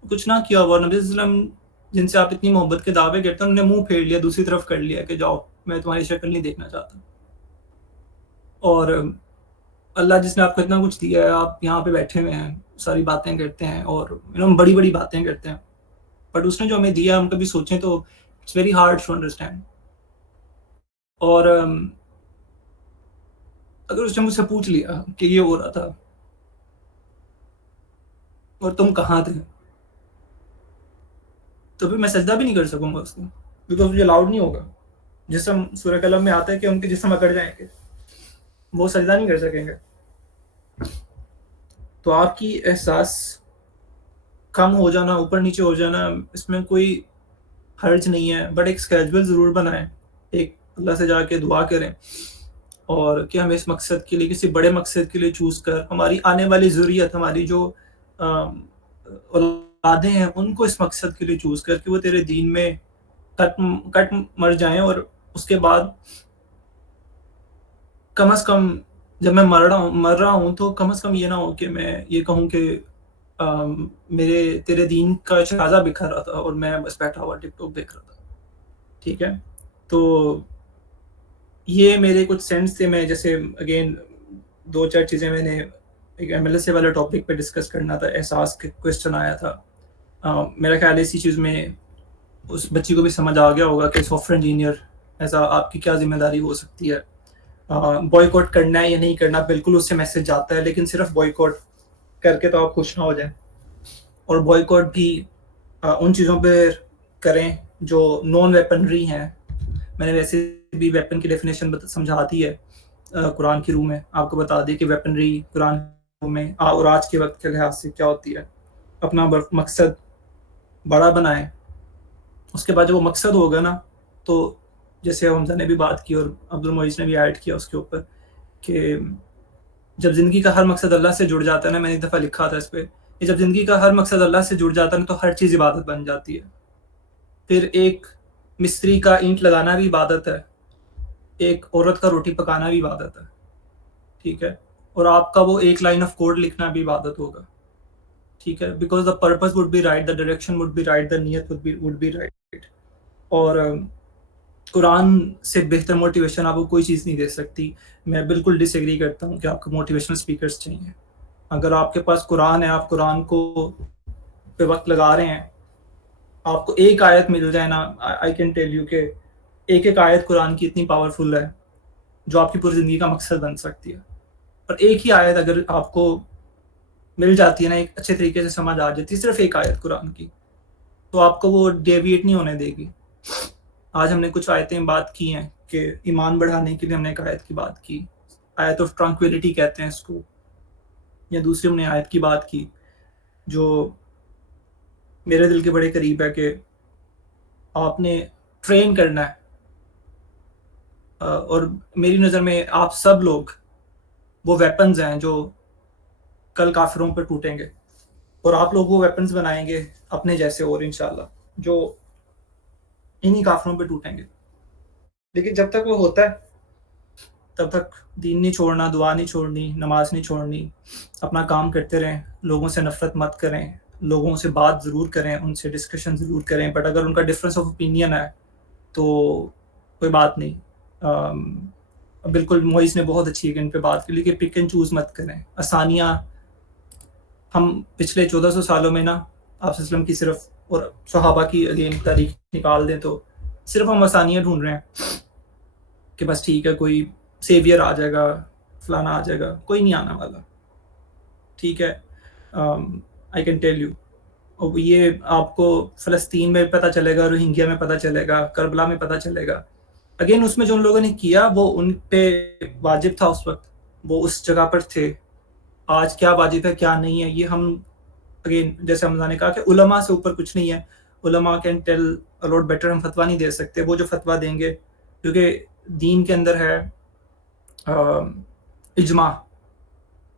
کچھ نہ کیا ہوا. نبی صلی اللہ علیہ وسلم جن سے آپ اتنی محبت کے دعوے کرتے ہیں, انہوں نے منہ پھیر لیا, دوسری طرف کر لیا کہ جاؤ میں تمہاری شکل نہیں دیکھنا چاہتا. اور اللہ جس نے آپ کو اتنا کچھ دیا ہے, آپ یہاں پہ بیٹھے ہوئے ہیں, ساری باتیں کرتے ہیں, اور بڑی بڑی باتیں کرتے ہیں, بٹ اس نے جو ہمیں دیا ہم کبھی سوچیں تو it's very hard to understand. اور اگر اس نے مجھ سے پوچھ لیا کہ یہ ہو رہا تھا اور تم کہاں تھے, تو پھر میں سجدہ بھی نہیں کر سکوں گا اس کو, بیکاز مجھے الاؤڈ نہیں ہوگا. جسم سورہ قلم میں آتا ہے کہ ان کے جسم اکڑ جائیں گے, وہ سجدہ نہیں کر سکیں گے. تو آپ کی احساس کم ہو جانا, اوپر نیچے ہو جانا, اس میں کوئی حرج نہیں ہے, بٹ ایک اسکیجول ضرور بنائیں, ایک اللہ سے جا کے دعا کریں اور کہ ہمیں اس مقصد کے لیے, کسی بڑے مقصد کے لیے چوز کر, ہماری آنے والی ضروریت, ہماری جو اولادیں ہیں ان کو اس مقصد کے لیے چوز کر کہ وہ تیرے دین میں کٹ مر جائیں, اور اس کے بعد کم از کم جب میں مر رہا ہوں تو کم از کم یہ نہ ہو کہ میں یہ کہوں کہ میرے تیرے دین کا شہزہ بکھر رہا تھا اور میں بس بیٹھا ہوا ٹک ٹاک دیکھ رہا تھا. ٹھیک ہے, تو یہ میرے کچھ سینس تھے. میں جیسے اگین 2-4 چیزیں میں نے ایک ایم ایل ایس والے ٹاپک پہ ڈسکس کرنا تھا, احساس کے کوشچن آیا تھا. میرا خیال ہے اسی چیز میں اس بچی کو بھی سمجھ آ گیا ہوگا کہ سافٹ ویئر انجینئر ایسا آپ کی کیا ذمہ داری ہو سکتی ہے. بوائے کاٹ کرنا ہے یا نہیں کرنا, بالکل اس سے میسج جاتا ہے, لیکن صرف بوائے کاٹ کر کے تو آپ خوش نہ ہو جائیں, اور بوائے کاٹ بھی ان چیزوں پہ کریں جو نان ویپنری ہیں. میں نے ویسے بھی ویپن کی ڈیفینیشن سمجھا دی ہے قرآن کی روح میں, آپ کو بتا دی کہ ویپنری قرآن کی روح میں اور آج کے وقت کے لحاظ سے کیا ہوتی ہے. اپنا مقصد بڑا بنائیں, اس کے بعد جب وہ مقصد ہوگا نا, تو جیسے حمزہ نے بھی بات کی اور عبد المعیز نے بھی ایڈ کیا اس کے اوپر, کہ جب زندگی کا ہر مقصد اللہ سے جڑ جاتا ہے نا, میں نے ایک دفعہ لکھا تھا اس پہ, کہ جب زندگی کا ہر مقصد اللہ سے جڑ جاتا ہے نا تو ہر چیز عبادت بن جاتی ہے. پھر ایک مستری کا اینٹ لگانا بھی عبادت ہے, ایک عورت کا روٹی پکانا بھی عبادت ہے. ٹھیک ہے, اور آپ کا وہ ایک لائن آف کوڈ لکھنا بھی عبادت ہوگا. ٹھیک ہے, because the purpose would be right, the direction would be right, the نیت وڈ بی رائٹ. اور قرآن سے بہتر موٹیویشن آپ کو کوئی چیز نہیں دے سکتی. میں بالکل ڈس ایگری کرتا ہوں کہ آپ کو موٹیویشنل اسپیکرس چاہیے. اگر آپ کے پاس قرآن ہے, آپ قرآن کو پہ وقت لگا رہے ہیں, آپ کو ایک آیت مل جائے نا, آئی کین ٹیل یو کہ ایک آیت قرآن کی اتنی پاورفل ہے جو آپ کی پوری زندگی کا مقصد بن سکتی ہے. اور ایک ہی آیت اگر آپ کو مل جاتی ہے نا, ایک اچھے طریقے سے سمجھ آ جاتی ہے, صرف ایک آیت قرآن کی, تو آپ کو وہ ڈیویٹ نہیں ہونے دے گی. آج ہم نے کچھ آیتیں بات کی ہیں کہ ایمان بڑھانے کے لیے ہم نے ایک آیت کی بات کی, آیت آف ٹرانکویلٹی کہتے ہیں اس کو, یا دوسری ہم نے آیت کی بات کی جو میرے دل کے بڑے قریب ہے, کہ آپ نے ٹرین کرنا ہے. اور میری نظر میں آپ سب لوگ وہ ویپنز ہیں جو کل کافروں پر ٹوٹیں گے, اور آپ لوگ وہ ویپنز بنائیں گے اپنے جیسے, اور انشاءاللہ جو انہی کافروں پہ ٹوٹیں گے. لیکن جب تک وہ ہوتا ہے تب تک دین نہیں چھوڑنا, دعا نہیں چھوڑنی, نماز نہیں چھوڑنی, اپنا کام کرتے رہیں. لوگوں سے نفرت مت کریں, لوگوں سے بات ضرور کریں, ان سے ڈسکشن ضرور کریں, بٹ اگر ان کا ڈفرینس آف اوپینین ہے تو کوئی بات نہیں. بالکل معیز نے بہت اچھی ان پہ بات کی, لیکن پک اینڈ چوز مت کریں. آسانیاں ہم پچھلے 1400 سالوں میں نا آپ صلی اللہ علیہ وسلم کی صرف اور صحابہ کی تاریخ نکال دیں تو صرف ہم آسانیاں ڈھونڈ رہے ہیں کہ بس ٹھیک ہے کوئی سیویئر آ جائے گا, فلانا آ جائے گا. کوئی نہیں آنے والا. ٹھیک ہے, آئی کین ٹیل یو. اور یہ آپ کو فلسطین میں پتہ چلے گا, روہنگیا میں پتہ چلے گا, کربلا میں پتہ چلے گا. اگین اس میں جو ان لوگوں نے کیا وہ ان پہ واجب تھا اس وقت, وہ اس جگہ پر تھے. آج کیا واجب ہے کیا نہیں ہے, یہ ہم اگین جیسے حمزہ نے کہا کہ علماء سے اوپر کچھ نہیں ہے. علماء کین ٹیل الاٹ بیٹر, ہم فتویٰ نہیں دے سکتے. وہ جو فتویٰ دیں گے, کیونکہ دین کے اندر ہے اجماع,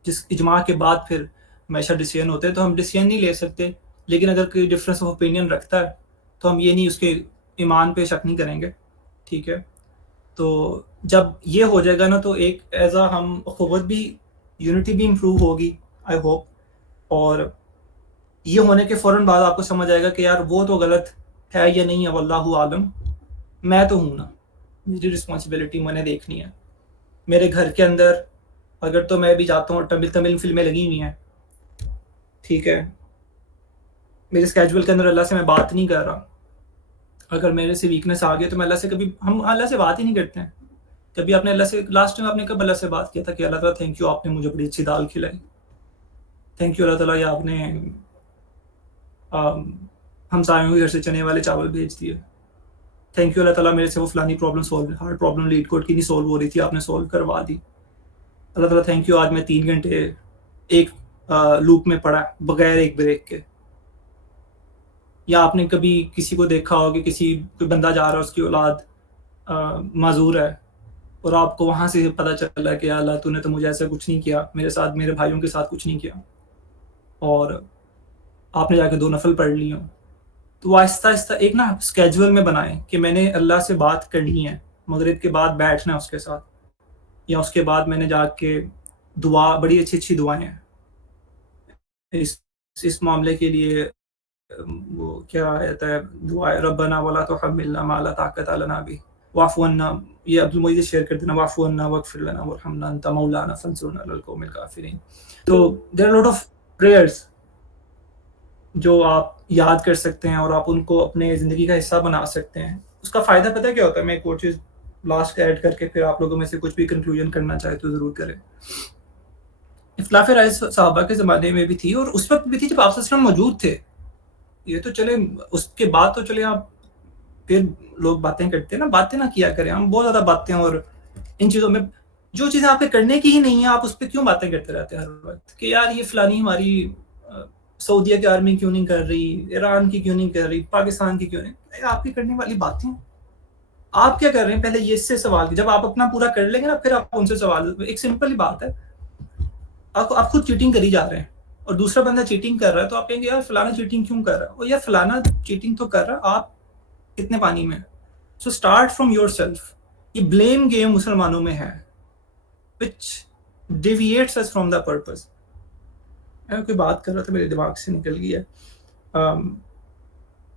جس اجماع کے بعد پھر ہمیشہ ڈیسیژن ہوتے ہیں, تو ہم ڈیسیژن نہیں لے سکتے. لیکن اگر کوئی ڈفرینس آف اوپینین رکھتا ہے تو ہم یہ نہیں اس کے ایمان پہ شک نہیں کریں گے. ٹھیک ہے, تو جب یہ ہو جائے گا نا تو ایک ایزا ہم اخوت بھی, یونٹی بھی امپروو ہوگی آئی ہوپ. اور یہ ہونے کے فوراً بعد آپ کو سمجھ آئے گا کہ یار وہ تو غلط ہے یا نہیں ہے, واللہ عالم. میں تو ہوں نا, میری رسپانسبلٹی میں نے دیکھنی ہے. میرے گھر کے اندر اگر تو میں بھی جاتا ہوں, تمل فلمیں لگی ہوئی ہیں, ٹھیک ہے, میرے اسکیجول کے اندر اللہ سے میں بات نہیں کر رہا, اگر میرے سے ویکنیس آ گئی تو میں اللہ سے کبھی, ہم اللہ سے بات ہی نہیں کرتے ہیں. کبھی آپ نے اللہ سے لاسٹ ٹائم آپ نے کب اللہ سے بات کیا تھا کہ اللہ تعالیٰ تھینک یو آپ نے مجھے بڑی اچھی دال کھلائی, تھینک یو اللہ تعالیٰ یہ آپ نے ہمسایوں کے گھر سے چنے والے چاول بھیج دیے, تھینک یو اللہ تعالیٰ میرے سے وہ فلانی problem solve, hard problem LeetCode کی نہیں سولو ہو رہی تھی, آپ نے سولو کروا دی. اللہ تعالیٰ تھینک یو آج میں 3 گھنٹے ایک لوپ میں پڑا بغیر ایک بریک کے. یا آپ نے کبھی کسی کو دیکھا ہو کہ کوئی بندہ جا رہا ہے, اس کی اولاد معذور ہے, اور آپ کو وہاں سے پتہ چلا کہ یا اللہ تو نے تو مجھے ایسا کچھ نہیں کیا, میرے ساتھ میرے بھائیوں کے ساتھ کچھ نہیں کیا, اور آپ نے جا کے 2 نفل پڑھ لی ہوں. تو آہستہ آہستہ ایک نا اسکیجول میں بنائیں کہ میں نے اللہ سے بات کرنی ہے, مغرب کے بعد بیٹھنا ہے اس کے ساتھ, یا اس کے بعد میں نے جا کے دعا, بڑی اچھی اچھی دعائیں ہیں اس معاملے کے لیے. وہ کیا آیت ہے دعا ربنا ولا تحملنا ما لا طاقت لنا به واعف عنا, یہ عبد المجید شیئر کر دینا, واعف عنا واغفر لنا وارحمنا انت مولانا فانصرنا علی القوم الکافرین. تو there are lot of prayers جو آپ یاد کر سکتے ہیں اور آپ ان کو اپنے زندگی کا حصہ بنا سکتے ہیں. اس کا فائدہ پتہ ہے کیا ہوتا ہے؟ میں ایک اور چیز لاسٹ کا ایڈ کر کے پھر آپ لوگوں میں سے کچھ بھی کنکلوژن کرنا چاہے تو ضرور کریں. اختلاف رائے صحابہ کے زمانے میں بھی تھی, اور اس وقت بھی تھی جب آپ صلی اللہ علیہ وسلم موجود تھے. یہ تو چلے اس کے بعد تو چلے آپ پھر لوگ باتیں کرتے ہیں نا, باتیں نہ کیا کریں. ہم بہت زیادہ باتیں, اور ان چیزوں میں جو چیزیں آپ کے کرنے کی ہی نہیں ہیں آپ اس پہ کیوں باتیں کرتے رہتے ہیں ہر وقت کہ یار یہ فلانی ہماری سعودیہ کی آرمی کیوں نہیں کر رہی, ایران کی کیوں نہیں کر رہی, پاکستان کی کیوں نہیں. آپ کی کرنے والی باتیں آپ کیا کر رہے ہیں, پہلے یہ اس سے سوال کی. جب آپ اپنا پورا کر لیں گے نا پھر آپ ان سے سوال. ایک سمپل ہی بات ہے, آپ خود چیٹنگ کری جا رہے ہیں اور دوسرا بندہ چیٹنگ کر رہا ہے, تو آپ کہیں گے یار فلانا چیٹنگ کیوں کر رہا ہے, اور یار فلانا چیٹنگ تو کر رہا ہے, آپ کتنے پانی میں. So start from your self. یہ بلیم گیم مسلمانوں میں ہے which deviates us from the purpose. میں کوئی بات کر رہا تھا میرے دماغ سے نکل گئی ہے.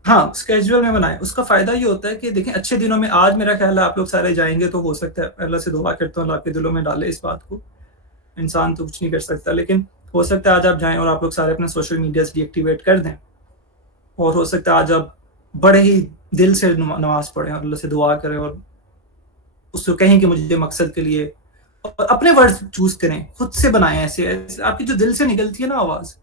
ہاں اسکیجول میں بنائیں. اس کا فائدہ یہ ہوتا ہے کہ دیکھیں اچھے دنوں میں, آج میرا خیال ہے آپ لوگ سارے جائیں گے, تو ہو سکتا ہے اللہ سے دعا کرتا ہوں اللہ کے دلوں میں ڈالے اس بات کو, انسان تو کچھ نہیں کر سکتا, لیکن ہو سکتا ہے آج آپ جائیں اور آپ لوگ سارے اپنے سوشل میڈیا سے ڈی ایکٹیویٹ کر دیں, اور ہو سکتا ہے آج آپ بڑے ہی دل سے نماز پڑھیں اور اللہ سے دعا کریں اور اس کو کہیں کہ مجھے مقصد کے لیے, اور اپنے ورڈ چوز کریں, خود سے بنائیں ایسے آپ کی جو دل سے نکلتی ہے نا آواز,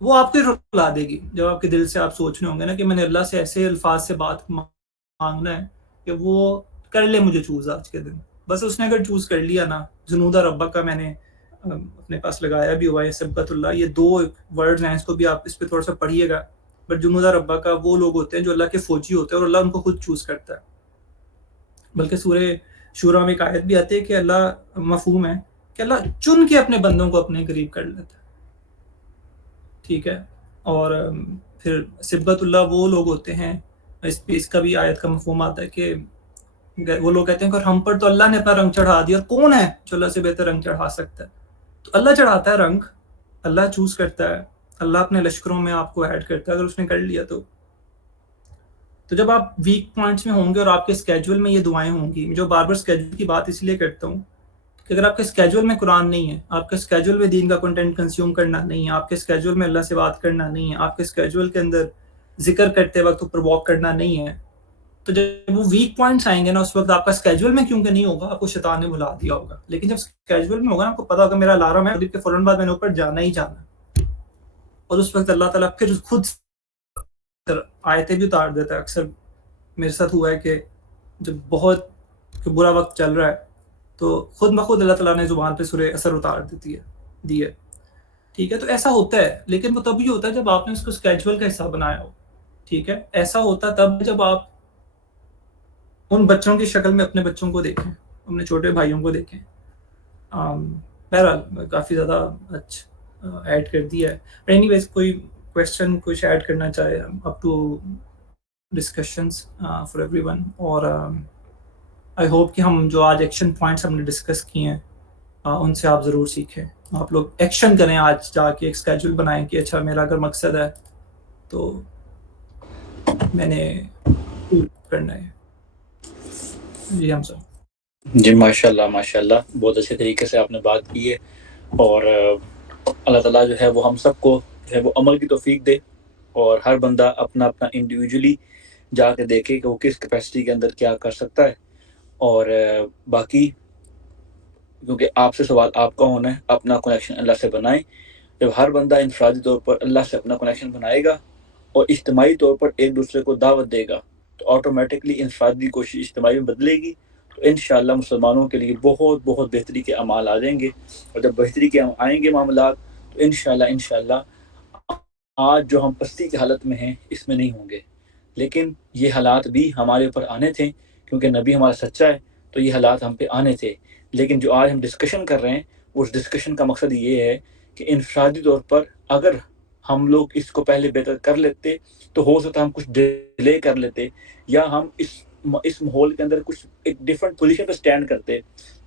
وہ آپ کو رلا دے گی. جب آپ کے دل سے آپ سوچ رہے ہوں گے نا کہ میں نے اللہ سے ایسے الفاظ سے بات مانگنا ہے کہ وہ کر لے مجھے چوز آج کے دن. بس اس نے اگر چوز کر لیا نا, جنودہ ربہ کا میں نے اپنے پاس لگایا بھی ہوا ہے, سبقت اللہ, یہ 2 ورڈز ہیں, اس کو بھی آپ اس پہ تھوڑا سا پڑھیے گا. بٹ جنودہ ربہ کا وہ لوگ ہوتے ہیں جو اللہ کے فوجی ہوتے ہیں اور اللہ ان کو خود چوز کرتا ہے. بلکہ سورہ شورا میں ایک آیت بھی آتی ہے کہ اللہ مفہوم ہے کہ اللہ چن کے اپنے بندوں کو اپنے قریب کر لیتا ہے, ٹھیک ہے. اور پھر سبقت اللہ وہ لوگ ہوتے ہیں, اس کا بھی آیت کا مفہوم آتا ہے کہ وہ لوگ کہتے ہیں کہ ہم پر تو اللہ نے اپنا رنگ چڑھا دیا, اور کون ہے جو اللہ سے بہتر رنگ چڑھا سکتا ہے. تو اللہ چڑھاتا ہے رنگ, اللہ چوز کرتا ہے, اللہ اپنے لشکروں میں آپ کو ایڈ کرتا ہے اگر اس نے کر لیا تو جب آپ ویک پوائنٹس میں ہوں گے اور آپ کے اسکیجول میں یہ دعائیں ہوں گی. جو بار بار اسکیجول کی بات اس لیے کرتا ہوں کہ اگر آپ کے اسکیجول میں قرآن نہیں ہے, آپ کے اسکیجول میں دین کا کنٹینٹ کنزیوم کرنا نہیں ہے, آپ کے اسکیجول میں اللہ سے بات کرنا نہیں ہے, آپ کے اسکیجول کے اندر ذکر کرتے وقت اوپر واک کرنا نہیں ہے, تو جب وہ ویک پوائنٹس آئیں گے نا اس وقت آپ کا اسکیجول میں کیونکہ نہیں ہوگا, آپ کو شیطان نے بلا دیا ہوگا. لیکن جب اسکیجول میں ہوگا نا, آپ کو پتا ہوگا میرا الارم ہے مغرب کے فوراً بعد میں نے اوپر جانا ہی جانا, اور اس وقت اللہ تعالیٰ پھر خود آیتیں بھی اتار دیتا ہے. اکثر میرے ساتھ ہوا ہے کہ جب بہت برا وقت چل رہا ہے تو خود بخود اللہ تعالیٰ نے زبان پہ سورہ اثر اتار دی ہے, ٹھیک ہے. تو ایسا ہوتا ہے, لیکن وہ تب ہی ہوتا ہے جب آپ نے اس کو اسکیجول کا حصہ بنایا ہو, ٹھیک ہے. ایسا ہوتا تب جب آپ ان بچوں کی شکل میں اپنے بچوں کو دیکھیں, اپنے چھوٹے بھائیوں کو دیکھیں. بہرحال کافی زیادہ اچھا ایڈ کر دیا ہے. اینی ویز کوئی کویسچن کچھ ایڈ کرنا چاہے, up to discussions for everyone. اور آئی ہوپ کہ ہم جو آج ایکشن پوائنٹس ہم نے ڈسکس کیے ہیں ان سے آپ ضرور سیکھیں, آپ لوگ ایکشن کریں. آج جا کے ایک اسکیجول بنائیں کہ اچھا میرا اگر مقصد ہے تو میں نے کرنا ہے. جی ہم سر جی ماشاء اللہ بہت اچھے طریقے سے آپ نے بات کی ہے, اور اللہ تعالیٰ جو ہے وہ ہم سب کو ہے وہ عمل کی توفیق دے، اور ہر بندہ اپنا اپنا انڈیویجولی جا کے دیکھے کہ وہ کس کیپیسٹی کے اندر کیا کر سکتا ہے. اور باقی کیونکہ آپ سے سوال آپ کا ہونا ہے، اپنا کنیکشن اللہ سے بنائیں. جب ہر بندہ انفرادی طور پر اللہ سے اپنا کنیکشن بنائے گا اور اجتماعی طور پر ایک دوسرے کو دعوت دے گا، تو آٹومیٹکلی انفرادی کوشش اجتماعی میں بدلے گی، تو انشاءاللہ مسلمانوں کے لیے بہت بہت بہتری کے اعمال آ جائیں گے. اور جب بہتری کے آئیں گے معاملات، تو انشاءاللہ آج جو ہم پستی کی حالت میں ہیں اس میں نہیں ہوں گے. لیکن یہ حالات بھی ہمارے اوپر آنے تھے، کیونکہ نبی ہمارا سچا ہے، تو یہ حالات ہم پہ آنے تھے. لیکن جو آج ہم ڈسکشن کر رہے ہیں، اس ڈسکشن کا مقصد یہ ہے کہ انفرادی طور پر اگر ہم لوگ اس کو پہلے بہتر کر لیتے تو ہو سکتا ہم کچھ ڈیلے کر لیتے، یا ہم اس ماحول کے اندر کچھ ایک ڈیفرنٹ پوزیشن پہ سٹینڈ کرتے.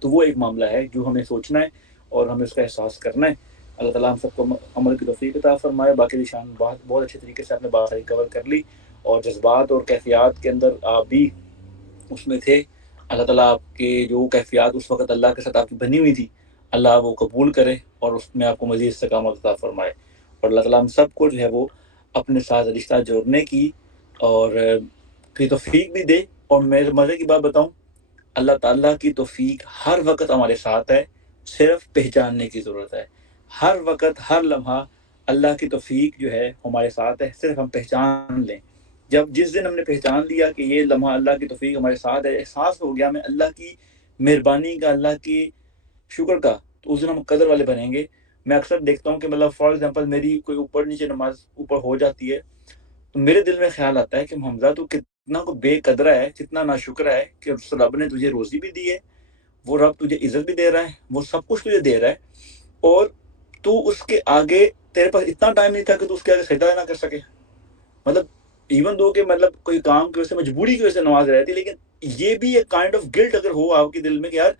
تو وہ ایک معاملہ ہے جو ہمیں سوچنا ہے اور ہمیں اس کا احساس کرنا ہے. اللہ تعالیٰ ہم سب کو عمل کی توفیق عطا فرمائے. باقی شان بہت اچھے طریقے سے آپ نے بات ساری کور کر لی، اور جذبات اور کیفیات کے اندر آپ بھی اس میں تھے. اللہ تعالیٰ آپ کے جو کیفیات اس وقت اللہ کے ساتھ آپ کی بنی ہوئی تھی، اللہ وہ قبول کرے اور اس میں آپ کو مزید استقامت عطا فرمائے. اور اللہ تعالیٰ ہم سب کو جو ہے وہ اپنے ساتھ رشتہ جوڑنے کی اور کی توفیق بھی دے. اور میرے مزے کی بات بتاؤں، اللہ تعالیٰ کی توفیق ہر وقت ہمارے ساتھ ہے، صرف پہچاننے کی ضرورت ہے. ہر وقت ہر لمحہ اللہ کی توفیق جو ہے ہمارے ساتھ ہے، صرف ہم پہچان لیں. جس دن ہم نے پہچان لیا کہ یہ لمحہ اللہ کی توفیق ہمارے ساتھ ہے، احساس ہو گیا میں اللہ کی مہربانی کا، اللہ کی شکر کا، تو اس دن ہم قدر والے بنیں گے. میں اکثر دیکھتا ہوں کہ مطلب فار ایگزامپل میری کوئی اوپر نیچے نماز اوپر ہو جاتی ہے، تو میرے دل میں خیال آتا ہے کہ حمزہ تو کتنا کو بے قدرہ ہے، کتنا ناشکر ہے کہ رب نے تجھے روزی بھی دی ہے، وہ رب تجھے عزت بھی دے رہا ہے، وہ سب کچھ تجھے دے رہا ہے، اور تو اس کے آگے تیرے پاس اتنا ٹائم نہیں تھا کہ تو اس کے آگے سجدہ نہ کر سکے. مطلب ایون دو کہ مطلب کوئی کام کی وجہ سے، مجبوری کی وجہ سے نماز رہتی، لیکن یہ بھی ایک کائنڈ آف گلٹ اگر ہو آپ کے دل میں کہ یار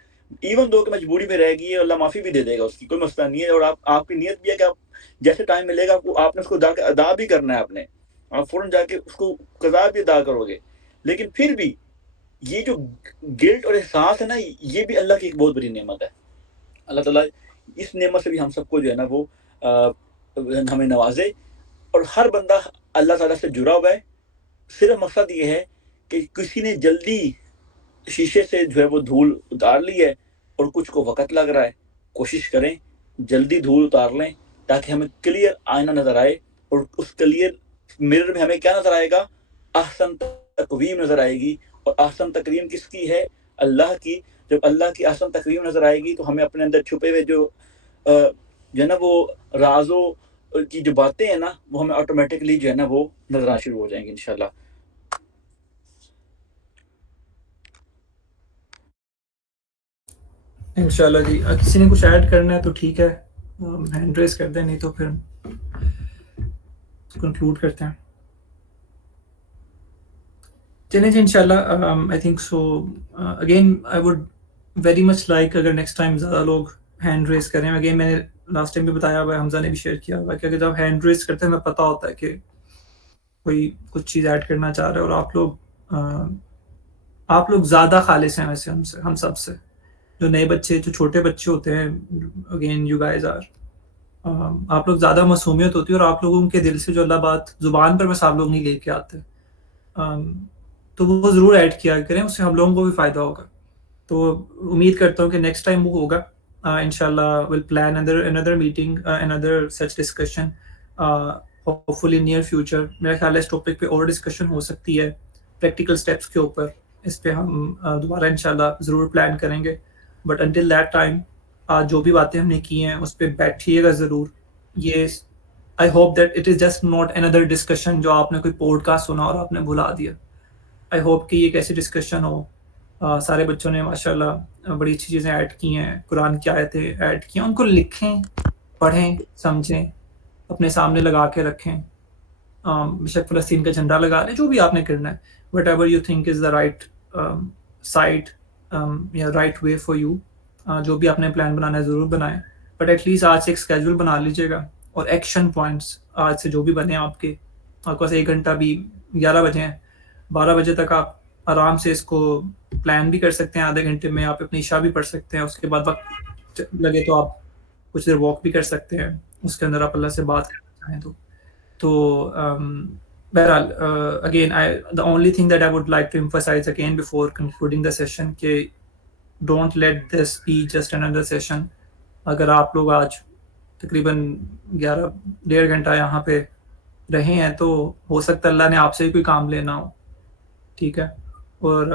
ایون دو کہ مجبوری میں رہ گئی ہے، اللہ معافی بھی دے دے گا، اس کی کوئی مسئلہ نہیں ہے. اور آپ کی نیت بھی ہے کہ آپ جیسے ٹائم ملے گا آپ نے اس کو جا کے ادا بھی کرنا ہے، آپ فوراً جا کے اس کو قضا بھی ادا کرو گے. لیکن پھر بھی یہ جو گلٹ اور احساس ہے نا، یہ بھی اللہ کی ایک بہت بڑی نعمت ہے. اللہ تعالیٰ اس نعمت سے بھی ہم سب کو جو ہے نا وہ ہمیں نوازے. اور ہر بندہ اللہ تعالیٰ سے جڑا ہوا ہے، صرف مقصد یہ ہے کہ کسی نے جلدی شیشے سے جو ہے وہ دھول اتار لی ہے اور کچھ کو وقت لگ رہا ہے، کوشش کریں جلدی دھول اتار لیں تاکہ ہمیں کلیئر آئینہ نظر آئے. اور اس کلیئر مرر میں ہمیں کیا نظر آئے گا؟ احسن تقویم نظر آئے گی. اور احسن تقویم کس کی ہے؟ اللہ کی. جب اللہ کی احسن تقویم نظر آئے گی تو ہمیں اپنے اندر چھپے ہوئے جو ہے نا وہ رازوں کی جو باتیں ہیں نا، وہ ہمیں آٹومیٹکلی جو ہے نا وہ نظر آنا شروع ہو جائیں گی انشاءاللہ. انشاءاللہ جی. کسی نے کچھ ایڈ کرنا ہے تو ٹھیک ہے، ہینڈ ریز کر دیں، نہیں تو پھر کنکلوڈ کرتے ہیں. چلیں جی انشاءاللہ. I think so again I would very much like اگر نیکسٹ ٹائم زیادہ لوگ ہینڈ ریز کریں. اگین میں نے لاسٹ ٹائم بھی بتایا ہوا ہے، حمزہ نے بھی شیئر کیا ہوا ہے کہ اگر جب ہینڈ ریز کرتے ہیں ہمیں پتہ ہوتا ہے کہ کوئی کچھ چیز ایڈ کرنا چاہ رہا ہے. اور آپ لوگ زیادہ خالص ہیں ویسے ہم سب سے. جو نئے بچے، جو چھوٹے بچے ہوتے ہیں، اگین یو گائز آر، آپ لوگ زیادہ معصومیت ہوتی ہے، اور آپ لوگوں کے دل سے جو اللہ بات زبان پر بس آپ لوگ نہیں لے کے آتے، تو وہ ضرور ایڈ کیا کریں، اس سے ہم لوگوں کو بھی فائدہ ہوگا. تو امید کرتا ہوں کہ نیکسٹ ٹائم وہ ہوگا انشاءاللہ. Will plan another meeting, another such discussion, hopefully near future. میرا خیال ہے اس ٹاپک پہ اور ڈسکشن ہو سکتی ہے، پریکٹیکل اسٹیپس کے اوپر. اس پہ ہم دوبارہ انشاءاللہ ضرور پلان کریں گے. بٹ انٹل دیٹ ٹائم جو بھی باتیں ہم نے کی ہیں اس پہ بیٹھیے گا ضرور. یہ I hope that it is just not another discussion جو آپ نے کوئی پوڈ کاسٹ سنا اور آپ نے بھلا دیا. آئی ہوپ کہ یہ ایک ایسی ڈسکشن ہو. سارے بچوں نے ماشاءاللہ بڑی اچھی چیزیں ایڈ کی ہیں، قرآن کی آیتیں ایڈ کی ہیں، ان کو لکھیں، پڑھیں، سمجھیں، اپنے سامنے لگا کے رکھیں. بشک فلسطین کا جھنڈا لگا لیں، جو بھی آپ نے کرنا ہے، what ever you think is the right side یا رائٹ وے فار یو. جو بھی آپ نے پلان بنانا ہے ضرور بنائیں. بٹ ایٹ لیسٹ آج سے ایک اسکیجول بنا لیجیے گا، اور ایکشن پوائنٹس آج سے جو بھی بنے آپ کے پاس 1 گھنٹہ بھی، 11 بجے ہیں، 12 بجے تک آپ آرام سے اس کو پلان بھی کر سکتے ہیں. آدھے گھنٹے میں آپ اپنی عشاء بھی پڑھ سکتے ہیں، اس کے بعد وقت لگے تو آپ کچھ دیر واک بھی کر سکتے ہیں. اس کے اندر آپ اللہ سے بات کر چاہیں تو بہرحال again the only thing that I would like to emphasize again before concluding the session کہ don't let this be just another session. اگر آپ لوگ آج تقریباً 1.5 گھنٹہ یہاں پہ رہے ہیں تو ہو سکتا ہے اللہ نے آپ سے کوئی کام لینا ہو, ٹھیک ہے, اور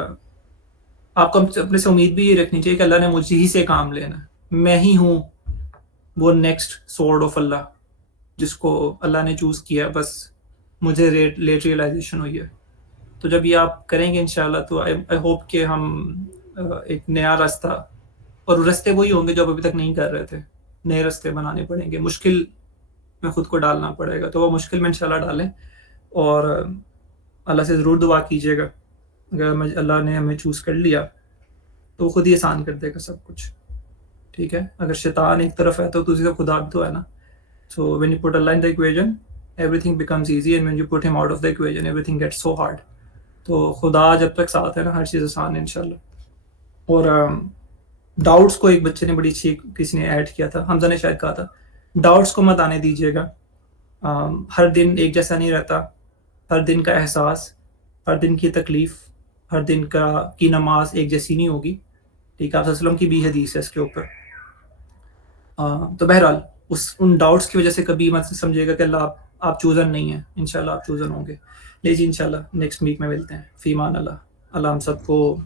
آپ کو اپنے سے امید بھی یہ رکھنی چاہیے کہ اللہ نے مجھے ہی سے کام لینا ہے, میں ہی ہوں وہ نیکسٹ سورڈ آف اللہ جس کو اللہ نے چوز کیا, بس مجھے لیٹ ریئلائزیشن ہوئی ہے. تو جب یہ آپ کریں گے انشاءاللہ تو آئی ہوپ کہ ہم ایک نیا راستہ, اور راستے وہی ہوں گے جو ابھی تک نہیں کر رہے تھے, نئے راستے بنانے پڑیں گے, مشکل میں خود کو ڈالنا پڑے گا, تو وہ مشکل میں انشاءاللہ ڈالیں, اور اللہ سے ضرور دعا کیجیے گا. اگر اللہ نے ہمیں چوز کر لیا تو خود ہی آسان کر دے گا سب کچھ, ٹھیک ہے. اگر شیطان ایک طرف ہے تو دوسری طرف خدا بھی تو ہے نا. So when you put Allah in the equation, everything becomes easy, and when you put him out of the equation, everything gets so hard. تو خدا جب تک ساتھ ہے نا, ہر چیز آسان ہے انشاءاللہ. اور ڈاؤٹس کو ایک بچے نے بڑی اچھی کسی نے ایڈ کیا تھا, حمزہ نے شاید کہا تھا, ڈاؤٹس کو مت آنے دیجیے گا. ہر دن ایک جیسا نہیں رہتا, ہر دن کا احساس, ہر دن کی تکلیف, ہر دن کی نماز ایک جیسی نہیں ہوگی, ٹھیک ہے. آپ صلی اللہ علیہ وسلم کی بھی حدیث ہے اس کے اوپر. تو بہرحال ان ڈاؤٹس کی وجہ سے کبھی مت سمجھے گا کہ اللہ آپ چوزن نہیں ہیں, انشاءاللہ آپ چوزن ہوں گے. لے جی انشاءاللہ نیکسٹ ویک میں ملتے ہیں. فی امان اللہ. اللہ ہم سب کو